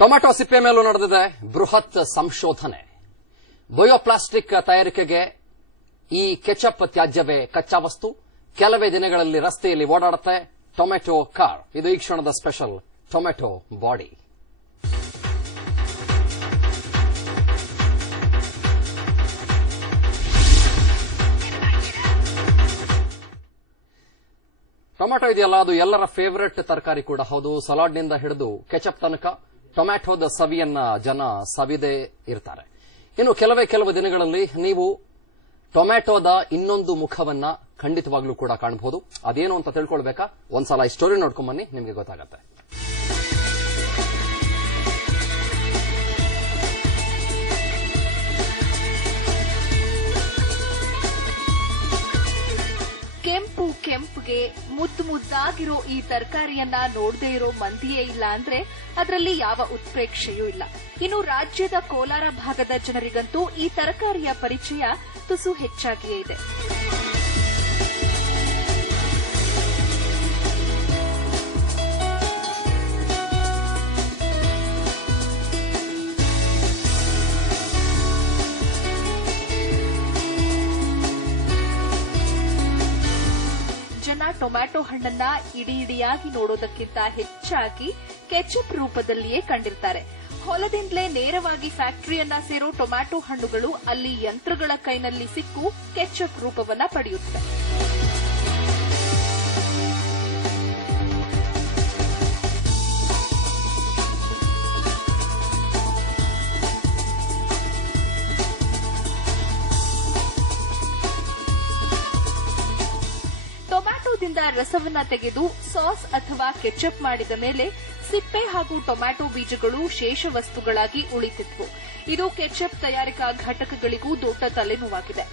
Tomato ಸಿಪ್ಪೆ ಮೇಲೂ ನಡೆದಿದೆ ಬೃಹತ್ ಸಂಶೋಧನೆ. ಬಯೋಪ್ಲಾಸ್ಟಿಕ್ ತಯಾರಿಕೆಗೆ ಈ ಕೆಚಪ್ ತ್ಯಾಜ್ಯವೇ ಕಚ್ಚಾ ವಸ್ತು. ಕೆಲವೇ ದಿನಗಳಲ್ಲಿ ರಸ್ತೆಯಲ್ಲಿ ಓಡಾಡುತ್ತೆ ಟೊಮ್ಯಾಟೊ ಕಾರ್. ಇದು ಈ ಕ್ಷಣದ ಸ್ಪೆಷಲ್ ಟೊಮ್ಯಾಟೊ ಬಾಡಿ. ಟೊಮ್ಯಾಟೊ ಇದೆಯಲ್ಲ, ಅದು ಎಲ್ಲರ ಫೇವರೆಟ್ ತರಕಾರಿ ಕೂಡ ಹೌದು. ಸಲಾಡ್ನಿಂದ ಹಿಡಿದು ಕೆಚಪ್ ತನಕ ಟೊಮ್ಯಾಟೊದ ಸವಿಯನ್ನ ಜನ ಸವಿದೇ ಇರ್ತಾರೆ. ಇನ್ನು ಕೆಲವು ದಿನಗಳಲ್ಲಿ ನೀವು ಟೊಮ್ಯಾಟೊದ ಇನ್ನೊಂದು ಮುಖವನ್ನ ಖಂಡಿತವಾಗ್ಲೂ ಕೂಡ ಕಾಣಬಹುದು. ಅದೇನು ಅಂತ ತಿಳ್ಕೊಳ್ಬೇಕಾ? ಒಂದ್ಸಲ ಈ ಸ್ಟೋರಿ ನೋಡ್ಕೊಂಡ್ ಬನ್ನಿ, ನಿಮಗೆ ಗೊತ್ತಾಗತ್ತೆ. ಕೆಂಪುಗೆ ಮುದ್ದಾಗಿರೋ ಈ ತರಕಾರಿಯನ್ನ ನೋಡದೇ ಇರೋ ಮಂದಿಯೇ ಇಲ್ಲ ಅಂದ್ರೆ ಅದರಲ್ಲಿ ಯಾವ ಉತ್ಪ್ರೇಕ್ಷೆಯೂ ಇಲ್ಲ. ಇನ್ನು ರಾಜ್ಯದ ಕೋಲಾರ ಭಾಗದ ಜನರಿಗಂತೂ ಈ ತರಕಾರಿಯ ಪರಿಚಯ ತುಸು ಹೆಚ್ಚಾಗಿಯೇ ಇದೆ. ಟೊಮ್ಯಾಟೊ ಹಣ್ಣನ್ನ ಇಡಿಯಾಗಿ ನೋಡೋದಕ್ಕಿಂತ ಹೆಚ್ಚಾಗಿ ಕೆಚಪ್ ರೂಪದಲ್ಲಿಯೇ ಕಂಡಿರ್ತಾರೆ. ಹೊಲದಿಂದಲೇ ನೇರವಾಗಿ ಫ್ಯಾಕ್ಟರಿಯನ್ನ ಸೇರೋ ಟೊಮ್ಯಾಟೊ ಹಣ್ಣುಗಳು ಅಲ್ಲಿ ಯಂತ್ರಗಳ ಕೈನಲ್ಲಿ ಸಿಕ್ಕು ಕೆಚಪ್ ರೂಪವನ್ನ ಪಡೆಯುತ್ತವೆ. ಟೊಮ್ಯಾಟೊದಿಂದ ರಸವನ್ನ ತೆಗೆದು ಸಾಸ್ ಅಥವಾ ಕೆಚಪ್ ಮಾಡಿದ ಮೇಲೆ ಸಿಪ್ಪೆ ಹಾಗೂ ಟೊಮ್ಯಾಟೊ ಬೀಜಗಳು ಶೇಷ ವಸ್ತುಗಳಾಗಿ ಉಳಿತಿದ್ವು. ಇದು ಕೆಚಪ್ ತಯಾರಿಕಾ ಘಟಕಗಳಿಗೂ ದೊಡ್ಡ ತಲೆನೋವಾಗಿದೆ.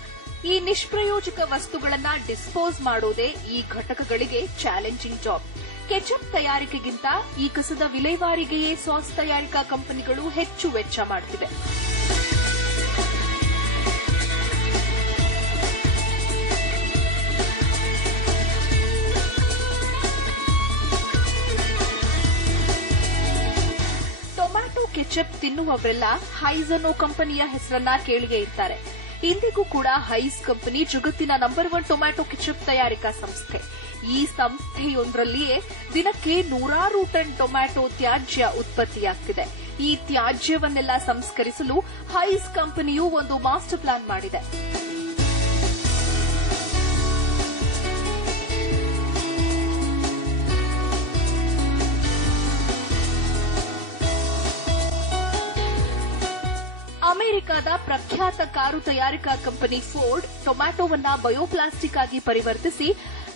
ಈ ನಿಷ್ಪ್ರಯೋಜಕ ವಸ್ತುಗಳನ್ನ ಡಿಸ್ಪೋಸ್ ಮಾಡೋದೇ ಈ ಘಟಕಗಳಿಗೆ ಚಾಲೆಂಜಿಂಗ್ ಜಾಬ್. ಕೆಚಪ್ ತಯಾರಿಕೆಗಿಂತ ಈ ಕಸದ ವಿಲೇವಾರಿಗೆಯೇ ಸಾಸ್ ತಯಾರಿಕಾ ಕಂಪನಿಗಳು ಹೆಚ್ಚು ವೆಚ್ಚ ಮಾಡುತ್ತಿವೆ. ಕೆಚಪ್ ತಿನ್ನುವವರೆಲ್ಲ ಹೈಸ್ ಅನ್ನೋ ಕಂಪನಿಯ ಹೆಸರನ್ನ ಕೇಳಿಯೇ ಇರ್ತಾರೆ. ಇಂದಿಗೂ ಕೂಡ ಹೈಸ್ ಕಂಪನಿ ಜಗತ್ತಿನ ನಂಬರ್ 1 ಟೊಮ್ಯಾಟೊ ಕೆಚಪ್ ತಯಾರಿಕಾ ಸಂಸ್ಥೆ. ಈ ಸಂಸ್ಥೆಯೊಂದರಲ್ಲಿಯೇ ದಿನಕ್ಕೆ 100 ಟನ್ ಟೊಮ್ಯಾಟೊ ತ್ಯಾಜ್ಯ ಉತ್ಪತ್ತಿಯಾಗ್ತಿದೆ. ಈ ತ್ಯಾಜ್ಯವನ್ನೆಲ್ಲ ಸಂಸ್ಕರಿಸಲು ಹೈಸ್ ಕಂಪನಿಯು ಒಂದು ಮಾಸ್ಟರ್ ಪ್ಲಾನ್ ಮಾಡಿದೆ. ಅಮೆರಿಕದ ಪ್ರಖ್ಯಾತ ಕಾರು ತಯಾರಿಕಾ ಕಂಪನಿ ಫೋರ್ಡ್ ಟೊಮ್ಯಾಟೊವನ್ನ ಬಯೋಪ್ಲಾಸ್ಟಿಕ್ ಆಗಿ ಪರಿವರ್ತಿಸಿ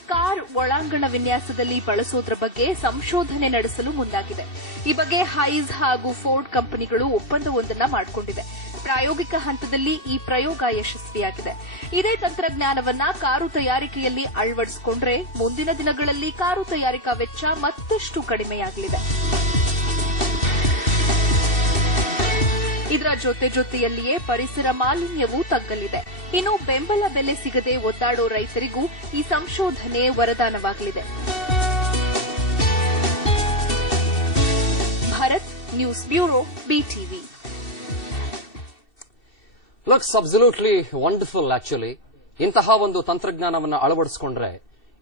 ಕಾರ್ ಒಳಾಂಗಣ ವಿನ್ಯಾಸದಲ್ಲಿ ಬಳಸೋದ್ರ ಬಗ್ಗೆ ಸಂಶೋಧನೆ ನಡೆಸಲು ಮುಂದಾಗಿದೆ. ಈ ಬಗ್ಗೆ ಹೈಸ್ ಹಾಗೂ ಫೋರ್ಡ್ ಕಂಪನಿಗಳು ಒಪ್ಪಂದವೊಂದನ್ನು ಮಾಡಿಕೊಂಡಿದೆ. ಪ್ರಾಯೋಗಿಕ ಹಂತದಲ್ಲಿ ಈ ಪ್ರಯೋಗ ಯಶಸ್ವಿಯಾಗಿದೆ. ಇದೇ ತಂತ್ರಜ್ಞಾನವನ್ನ ಕಾರು ತಯಾರಿಕೆಯಲ್ಲಿ ಅಳವಡಿಸಿಕೊಂಡ್ರೆ ಮುಂದಿನ ದಿನಗಳಲ್ಲಿ ಕಾರು ತಯಾರಿಕಾ ವೆಚ್ಚ ಮತ್ತಷ್ಟು ಕಡಿಮೆಯಾಗಲಿದೆ. ಇದರ ಜೊತೆಯಲ್ಲಿಯೇ ಪರಿಸರ ಮಾಲಿನ್ಯವೂ ತಗ್ಗಲಿದೆ. ಇನ್ನು ಬೆಂಬಲ ಬೆಲೆ ಸಿಗದೆ ಒದ್ದಾಡೋ ರೈತರಿಗೂ ಈ ಸಂಶೋಧನೆ ವರದಾನವಾಗಲಿದೆ. Bharat news bureau, BTV. Looks absolutely wonderful. Actually ಇಂತಹ ಒಂದು ತಂತ್ರಜ್ಞಾನವನ್ನು ಅಳವಡಿಸಿಕೊಂಡ್ರೆ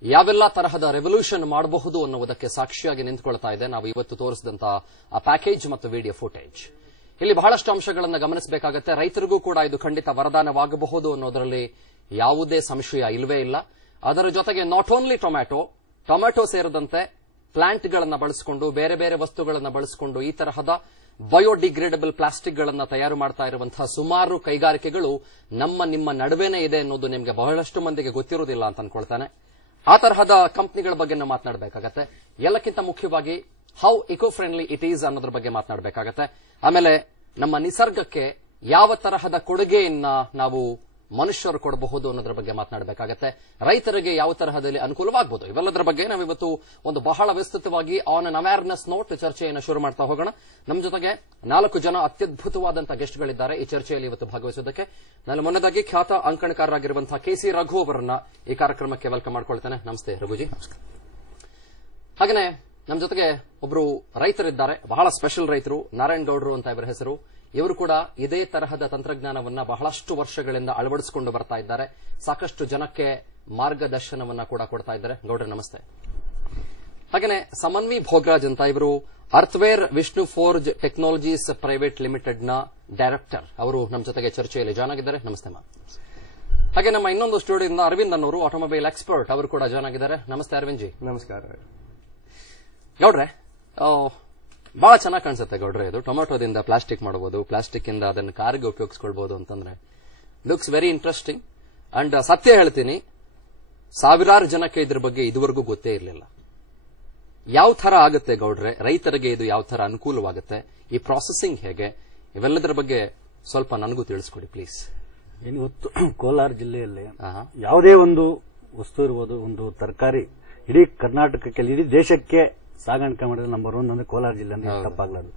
ಯಾವೆಲ್ಲ ತರಹದ ರೆವಲ್ಯೂಷನ್ ಮಾಡಬಹುದು ಅನ್ನುವುದಕ್ಕೆ ಸಾಕ್ಷಿಯಾಗಿ ನಿಂತುಕೊಳ್ತಾ ಇದೆ ನಾವು ಇವತ್ತು ತೋರಿಸಿದಂತಹ ಆ ಪ್ಯಾಕೇಜ್ ಮತ್ತು ವಿಡಿಯೋ ಫುಟೇಜ್. ಇಲ್ಲಿ ಬಹಳಷ್ಟು ಅಂಶಗಳನ್ನು ಗಮನಿಸಬೇಕಾಗುತ್ತೆ. ರೈತರಿಗೂ ಕೂಡ ಇದು ಖಂಡಿತ ವರದಾನವಾಗಬಹುದು ಅನ್ನೋದರಲ್ಲಿ ಯಾವುದೇ ಸಂಶಯ ಇಲ್ಲವೇ ಇಲ್ಲ. ಅದರ ಜೊತೆಗೆ ನಾಟ್ ಓನ್ಲಿ ಟೊಮ್ಯಾಟೊ ಸೇರಿದಂತೆ ಪ್ಲಾಂಟ್ಗಳನ್ನು ಬಳಸಿಕೊಂಡು ಬೇರೆ ಬೇರೆ ವಸ್ತುಗಳನ್ನು ಬಳಸಿಕೊಂಡು ಈ ತರಹದ ಬಯೋಡಿಗ್ರೇಡಬಲ್ ಪ್ಲಾಸ್ಟಿಕ್ಗಳನ್ನು ತಯಾರು ಮಾಡ್ತಾ ಇರುವಂತಹ ಸುಮಾರು ಕೈಗಾರಿಕೆಗಳು ನಿಮ್ಮ ನಡುವೆನೇ ಇದೆ ಅನ್ನೋದು ನಿಮಗೆ ಬಹಳಷ್ಟು ಮಂದಿಗೆ ಗೊತ್ತಿರುವುದಿಲ್ಲ ಅಂತ ಅನ್ಕೊಳ್ತಾನೆ. ಆ ತರಹದ ಕಂಪನಿಗಳ ಬಗ್ಗೆ ನಾವು ಮಾತನಾಡಬೇಕಾಗತ್ತೆ. ಎಲ್ಲಕ್ಕಿಂತ ಮುಖ್ಯವಾಗಿ how eco friendly it is ಅನ್ನೋದ್ರ ಬಗ್ಗೆ ಮಾತನಾಡಬೇಕಾಗತ್ತೆ. ಆಮೇಲೆ ನಮ್ಮ ನಿಸರ್ಗಕ್ಕೆ ಯಾವ ತರಹದ ಕೊಡುಗೆಯನ್ನ ನಾವು ಮನುಷ್ಯರು ಕೊಡಬಹುದು ಅನ್ನೋದ್ರ ಬಗ್ಗೆ ಮಾತನಾಡಬೇಕಾಗತ್ತೆ. ರೈತರಿಗೆ ಯಾವ ತರಹದಲ್ಲಿ ಅನುಕೂಲವಾಗಬಹುದು, ಇವೆಲ್ಲದರ ಬಗ್ಗೆ ನಾವಿವತ್ತು ಒಂದು ಬಹಳ ವಿಸ್ತೃತವಾಗಿ ಆನ್ ಅನ್ ಅವೇರ್ನೆಸ್ ನೋಟ್ ಚರ್ಚೆಯನ್ನು ಶುರು ಮಾಡ್ತಾ ಹೋಗೋಣ. ನಮ್ಮ ಜೊತೆಗೆ 4 ಜನ ಅತ್ಯದ್ಭುತವಾದಂತಹ ಗೆಸ್ಟ್ಗಳಿದ್ದಾರೆ ಈ ಚರ್ಚೆಯಲ್ಲಿ ಇವತ್ತು ಭಾಗವಹಿಸೋದಕ್ಕೆ. ನಾನು ಮೊನ್ನದಾಗಿ ಖ್ಯಾತ ಅಂಕಣಕಾರರಾಗಿರುವಂತಹ ಕೆಸಿ ರಘು ಅವರನ್ನ ಈ ಕಾರ್ಯಕ್ರಮಕ್ಕೆ ವೆಲ್ಕಮ್ ಮಾಡ್ಕೊಳ್ತೇನೆ. ನಮಸ್ತೆ ರಘುಜಿ. ಹಾಗೆಯೇ ನಮ್ಮ ಜೊತೆಗೆ ಒಬ್ರು ರೈತರಿದ್ದಾರೆ, ಬಹಳ ಸ್ಪೆಷಲ್ ರೈತರು, ನಾರಾಯಣ್ ಗೌಡ್ರು ಅಂತ ಇವರ ಹೆಸರು. ಇವರು ಕೂಡ ಇದೇ ತರಹದ ತಂತ್ರಜ್ಞಾನವನ್ನ ಬಹಳಷ್ಟು ವರ್ಷಗಳಿಂದ ಅಳವಡಿಸಿಕೊಂಡು ಬರ್ತಾ ಇದ್ದಾರೆ. ಸಾಕಷ್ಟು ಜನಕ್ಕೆ ಮಾರ್ಗದರ್ಶನವನ್ನ ಕೂಡ ಕೊಡ್ತಾ ಇದ್ದಾರೆ. ಗೌಡ್ರೆ ನಮಸ್ತೆ. ಹಾಗೇನೆ ಸಮನ್ವಿ ಭೋಗರಾಜ್ ಅಂತ ಇವರು Earthware Vishnu forge technologies private limited ನ ಡೈರೆಕ್ಟರ್. ಅವರು ನಮ್ಮ ಜೊತೆಗೆ ಚರ್ಚೆಯಲ್ಲಿ ಜಾಯ್ನ್ ಆಗಿದ್ದಾರೆ. ನಮಸ್ತೆ ಮಾ. ಹಾಗೆ ನಮ್ಮ ಇನ್ನೊಂದು ಸ್ಟುಡಿಯೋದಿಂದ ಅರವಿಂದ್ ಅನ್ನೋರು ಆಟೋಮೊಬೈಲ್ ಎಕ್ಸ್ಪರ್ಟ್, ಅವರು ಕೂಡ ಜಾಯ್ನ್ ಆಗಿದ್ದಾರೆ. ನಮಸ್ತೆ ಅರವಿಂದ್ ಜಿ. ನಮಸ್ಕಾರ ಗೌಡ್ರೆ. ಬಹಳ ಚೆನ್ನಾಗಿ ಕಾಣಿಸುತ್ತೆ ಗೌಡ್ರೆ. ಇದು ಟೊಮೆಟೊದಿಂದ ಪ್ಲಾಸ್ಟಿಕ್ ಮಾಡಬಹುದು, ಪ್ಲಾಸ್ಟಿಕ್ ಇಂದ ಅದನ್ನು ಕಾರಿಗೆ ಉಪಯೋಗಿಸ್ಕೊಳ್ಬಹುದು ಅಂತಂದ್ರೆ ಲುಕ್ಸ್ ವೆರಿ ಇಂಟ್ರೆಸ್ಟಿಂಗ್. ಅಂಡ್ ಸತ್ಯ ಹೇಳ್ತೀನಿ, ಸಾವಿರಾರು ಜನಕ್ಕೆ ಇದ್ರ ಬಗ್ಗೆ ಇದುವರೆಗೂ ಗೊತ್ತೇ ಇರಲಿಲ್ಲ. ಯಾವ ತರ ಆಗುತ್ತೆ ಗೌಡ್ರೆ, ರೈತರಿಗೆ ಇದು ಯಾವ ತರ ಅನುಕೂಲವಾಗುತ್ತೆ, ಈ ಪ್ರಾಸೆಸಿಂಗ್ ಹೇಗೆ, ಇವೆಲ್ಲದರ ಬಗ್ಗೆ ಸ್ವಲ್ಪ ನನಗೂ ತಿಳಿಸ್ಕೊಡಿ ಪ್ಲೀಸ್. ಇವತ್ತು ಕೋಲಾರ ಜಿಲ್ಲೆಯಲ್ಲಿ ಯಾವುದೇ ಒಂದು ವಸ್ತು ಇರ್ಬೋದು, ಒಂದು ತರಕಾರಿ ಇಡೀ ಕರ್ನಾಟಕಕ್ಕೆ, ಇಡೀ ದೇಶಕ್ಕೆ ಸಾಗಾಣಿಕೆ ಮಾಡಿದ್ರೆ ನಂಬರ್ 1 ಅಂದ್ರೆ ಕೋಲಾರ ಜಿಲ್ಲೆ ಅಂದ್ರೆ ತಪ್ಪಾಗ್ಲಾರ್ದು.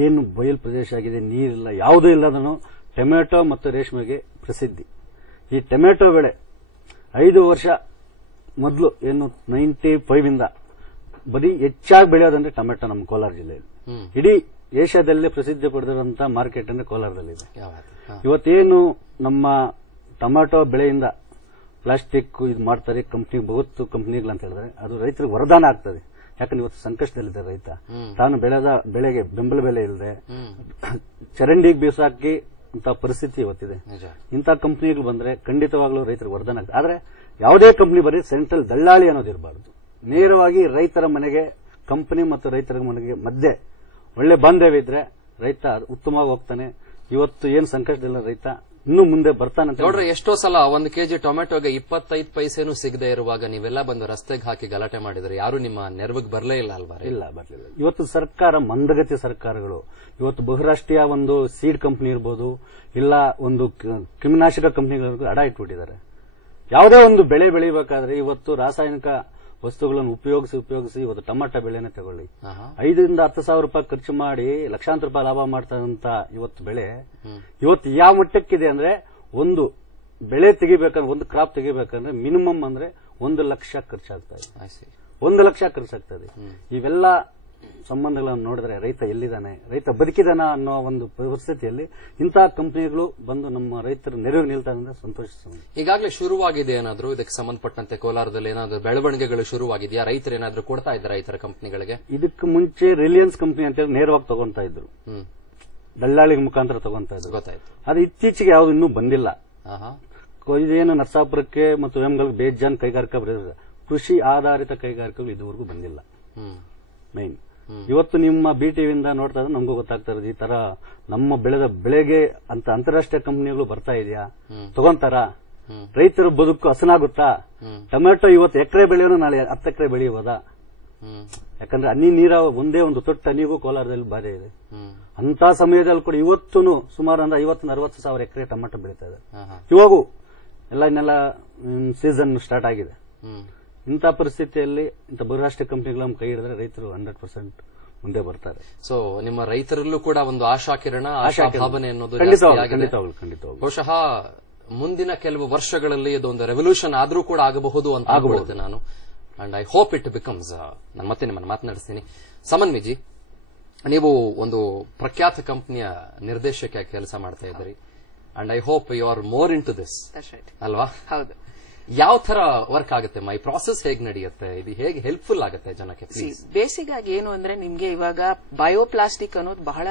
ಏನು ಬಯಲು ಪ್ರದೇಶ ಆಗಿದೆ, ನೀರಿಲ್ಲ, ಯಾವುದೂ ಇಲ್ಲದನ್ನು ಟೊಮೆಟೊ ಮತ್ತು ರೇಷ್ಮೆಗೆ ಪ್ರಸಿದ್ಧಿ. ಈ ಟೊಮೆಟೊ ಬೆಳೆ 5 ವರ್ಷ ಮೊದಲು ಏನು 95 ಇಂದ ಬರೀ ಹೆಚ್ಚಾಗಿ ಬೆಳೆಯೋದಂದ್ರೆ ಟೊಮೆಟೊ ನಮ್ಮ ಕೋಲಾರ ಜಿಲ್ಲೆಯಲ್ಲಿ. ಇಡೀ ಏಷ್ಯಾದಲ್ಲೇ ಪ್ರಸಿದ್ಧಿ ಪಡೆದಿರುವಂತಹ ಮಾರ್ಕೆಟ್ ಅಂದ್ರೆ ಕೋಲಾರದಲ್ಲಿದೆ. ಇವತ್ತೇನು ನಮ್ಮ ಟೊಮೆಟೊ ಬೆಳೆಯಿಂದ ಪ್ಲಾಸ್ಟಿಕ್ ಇದು ಮಾಡ್ತಾರೆ ಬಹುತ್ತು ಕಂಪನಿಗಳಂತ ಹೇಳಿದ್ರೆ ಅದು ರೈತರಿಗೆ ವರದಾನ ಆಗ್ತದೆ. ಯಾಕಂದ್ರೆ ಇವತ್ತು ಸಂಕಷ್ಟದಲ್ಲಿದೆ ರೈತ. ತಾನು ಬೆಳೆದ ಬೆಳೆಗೆ ಬೆಂಬಲ ಬೆಲೆ ಇಲ್ಲದೆ ಚರಂಡಿಗೆ ಬೀಸಾಕಿ ಅಂತ ಪರಿಸ್ಥಿತಿ ಇವತ್ತಿದೆ. ಇಂಥ ಕಂಪನಿಗಳು ಬಂದ್ರೆ ಖಂಡಿತವಾಗ್ಲೂ ರೈತರಿಗೆ ವರದಾನ ಆಗ್ತದೆ. ಆದ್ರೆ ಯಾವುದೇ ಕಂಪನಿ ಬರೀ ಸೆಂಟ್ರಲ್ ದಳ್ಳಾಳಿ ಅನ್ನೋದಿರಬಾರದು. ನೇರವಾಗಿ ರೈತರ ಮನೆಗೆ, ಕಂಪನಿ ಮತ್ತು ರೈತರ ಮನೆಗೆ ಮಧ್ಯೆ ಒಳ್ಳೆ ಬಾಂಧವ್ಯ ಇದ್ರೆ ರೈತ ಉತ್ತಮವಾಗಿ ಹೋಗ್ತಾನೆ. ಇವತ್ತು ಏನು ಸಂಕಷ್ಟದಿಲ್ಲ ರೈತ ಇನ್ನು ಮುಂದೆ ಬರ್ತಾನೆ. ನೋಡ್ರೆ, ಎಷ್ಟೋ ಸಲ 1 ಕೆಜಿ ಟೊಮೆಟೊಗೆ 25 ಪೈಸೆನೂ ಸಿಗದೆ ಇರುವಾಗ ನೀವೆಲ್ಲ ಬಂದು ರಸ್ತೆಗೆ ಹಾಕಿ ಗಲಾಟೆ ಮಾಡಿದ್ರೆ ಯಾರು ನಿಮ್ಮ ನೆರವಿಗೆ ಬರಲೇ ಇಲ್ಲ ಅಲ್ವಾ? ಇಲ್ಲ, ಬರಲಿಲ್ಲ. ಇವತ್ತು ಸರ್ಕಾರ, ಮಂದಗತಿ ಸರ್ಕಾರಗಳು ಇವತ್ತು ಬಹುರಾಷ್ಟ್ರೀಯ ಒಂದು ಸೀಡ್ ಕಂಪನಿ ಇರ್ಬೋದು, ಇಲ್ಲ ಒಂದು ಕ್ರಿಮಿನಾಶಕ ಕಂಪನಿಗಳಿಗೂ ಅಡ ಇಟ್ಬಿಟ್ಟಿದ್ದಾರೆ. ಯಾವುದೇ ಒಂದು ಬೆಳೆ ಬೆಳಿಬೇಕಾದ್ರೆ ಇವತ್ತು ರಾಸಾಯನಿಕ ವಸ್ತುಗಳನ್ನು ಉಪಯೋಗಿಸಿ ಇವತ್ತು ಟೊಮೆಟೊ ಬೆಳೆನೇ ತಗೊಳ್ಳಿ, 5 ರಿಂದ 10 ಸಾವಿರ ರೂಪಾಯಿ ಖರ್ಚು ಮಾಡಿ ಲಕ್ಷಾಂತರ ರೂಪಾಯಿ ಲಾಭ ಮಾಡ್ತಾರಂತ ಇವತ್ತು ಬೆಳೆ ಇವತ್ತು ಯಾವ ಮಟ್ಟಕ್ಕಿದೆ ಅಂದ್ರೆ, ಒಂದು ಬೆಳೆ ತೆಗಿಬೇಕಂದ್ರೆ, ಒಂದು ಕ್ರಾಪ್ ತೆಗಿಬೇಕಂದ್ರೆ ಮಿನಿಮಮ್ ಅಂದ್ರೆ 1 ಲಕ್ಷ ಖರ್ಚಾಗ್ತಾ ಇದೆ. 1 ಲಕ್ಷ ಖರ್ಚಾಗ್ತದೆ. ಇವೆಲ್ಲ ಸಂಬಂಧಗಳನ್ನು ನೋಡಿದ್ರೆ ರೈತ ಎಲ್ಲಿದ್ದಾನೆ, ರೈತ ಬದುಕಿದಾನ ಅನ್ನೋ ಒಂದು ಪರಿಸ್ಥಿತಿಯಲ್ಲಿ ಇಂತಹ ಕಂಪನಿಗಳು ಬಂದು ನಮ್ಮ ರೈತರ ನೆರವು ನಿಲ್ತಾರೆ ಅಂದ್ರೆ ಸಂತೋಷಿಸ್ತಾರೆ. ಈಗಾಗಲೇ ಶುರುವಾಗಿದೆ ಏನಾದ್ರು ಇದಕ್ಕೆ ಸಂಬಂಧಪಟ್ಟಂತೆ ಕೋಲಾರದಲ್ಲಿ ಏನಾದ್ರು ಬೆಳವಣಿಗೆಗಳು ಶುರುವಾಗಿದೆಯಾ? ರೈತರು ಏನಾದ್ರು ಕೊಡ್ತಾ ಇದ್ದಾರೆ ರೈತರ ಕಂಪನಿಗಳಿಗೆ? ಇದಕ್ಕೆ ಮುಂಚೆ ರಿಲಯನ್ಸ್ ಕಂಪನಿ ಅಂತೇಳಿ ನೇರವಾಗಿ ತಗೊಂತಾ ಇದ್ರು, ದಳ್ಳಾಳಿ ಮುಖಾಂತರ ತಗೊಂತಾ ಇದ್ರು. ಗೊತ್ತಾಯ್ತು. ಅದು ಇತ್ತೀಚೆಗೆ ಯಾವ್ದು ಇನ್ನೂ ಬಂದಿಲ್ಲ. ಇದೇನು ನರಸಾಪುರಕ್ಕೆ ಮತ್ತು ವೇಮಗಲ್ಗೆ ಬೇಜಾನ್ ಕೈಗಾರಿಕಾ ಬರೆದಿದೆ. ಕೃಷಿ ಆಧಾರಿತ ಕೈಗಾರಿಕೆಗಳು ಇದುವರೆಗೂ ಬಂದಿಲ್ಲ. ಮೈನ್ ಇವತ್ತು ನಿಮ್ಮ ಬಿಟಿವಿಯಿಂದ ನೋಡ್ತಾ ಇದ್ರೆ ನಮಗೂ ಗೊತ್ತಾಗ್ತಾ ಇರೋದು, ಈ ತರ ನಮ್ಮ ಬೆಳೆದ ಬೆಳೆಗೆ ಅಂತ ಅಂತಾರಾಷ್ಟ್ರೀಯ ಕಂಪನಿಗಳು ಬರ್ತಾ ಇದೆಯಾ, ತಗೊಂತಾರ, ರೈತರ ಬದುಕು ಹಸನಾಗುತ್ತಾ? ಟೊಮೆಟೊ ಇವತ್ತು ಎಕರೆ ಬೆಳೆಯೋನು ನಾಳೆ 10 ಎಕರೆ ಬೆಳೆಯಬಹುದಾ? ಯಾಕಂದ್ರೆ ಹನಿ ನೀರ ಒಂದೇ ಒಂದು ತೊಟ್ಟ ಹನಿಗೂ ಕೋಲಾರದಲ್ಲಿ ಬಾಧೆ ಇದೆ. ಅಂತ ಸಮಯದಲ್ಲಿ ಕೂಡ ಇವತ್ತು ಸುಮಾರು ಒಂದು 50-60 ಸಾವಿರ ಎಕರೆ ಟೊಮೆಟೊ ಬೆಳೀತಾ ಇದೆ. ಇವಾಗೂ ಇನ್ನೆಲ್ಲ ಸೀಸನ್ ಸ್ಟಾರ್ಟ್ ಆಗಿದೆ. ಇಂಥ ಪರಿಸ್ಥಿತಿಯಲ್ಲಿ ಇಂಥ ಬಹುರಾಷ್ಟ್ರೀಯ ಕಂಪನಿಗಳ ಕೈ ಹಿಡಿದ್ರೆ ರೈತರು 100% ಮುಂದೆ ಬರ್ತಾರೆ. ಸೊ ನಿಮ್ಮ ರೈತರಲ್ಲೂ ಕೂಡ ಒಂದು ಆಶಾಕಿರಣ, ಆಶಾಭಾವನೆ ಅನ್ನೋದು ಬಹುಶಃ ಮುಂದಿನ ಕೆಲವು ವರ್ಷಗಳಲ್ಲಿ ಇದೊಂದು ರೆವಲ್ಯೂಷನ್ ಆದ್ರೂ ಕೂಡ ಆಗಬಹುದು ಅಂತ ಅನ್ಕೊಳ್ತೇನೆ ನಾನು. And I hope it becomes. ನಾನು ಮತ್ತೆ ನಿಮ್ಮನ್ನು ಮಾತನಾಡಿಸ್ತೀನಿ. ಸಮನ್ವಿಜಿ, ನೀವು ಒಂದು ಪ್ರಖ್ಯಾತ ಕಂಪನಿಯ ನಿರ್ದೇಶಕ ಕೆಲಸ ಮಾಡ್ತಾ ಇದ್ದೀರಿ. And I hope you are more into this ಅಲ್ವಾ? ಹೌದು. ಯಾವ ತರ ವರ್ಕ್ ಆಗುತ್ತೆ ಮೈ ಪ್ರಾಸೆಸ್, ಹೇಗೆ ನಡೆಯುತ್ತೆ, ಇದು ಹೇಗೆ ಹೆಲ್ಪ್ಫುಲ್ ಆಗುತ್ತೆ ಜನಕ್ಕೆ? ಬೇಸಿಕ್ ಆಗಿ ಏನು ಅಂದ್ರೆ ನಿಮ್ಗೆ ಇವಾಗ ಬಯೋಪ್ಲಾಸ್ಟಿಕ್ ಅನ್ನೋದು ಬಹಳ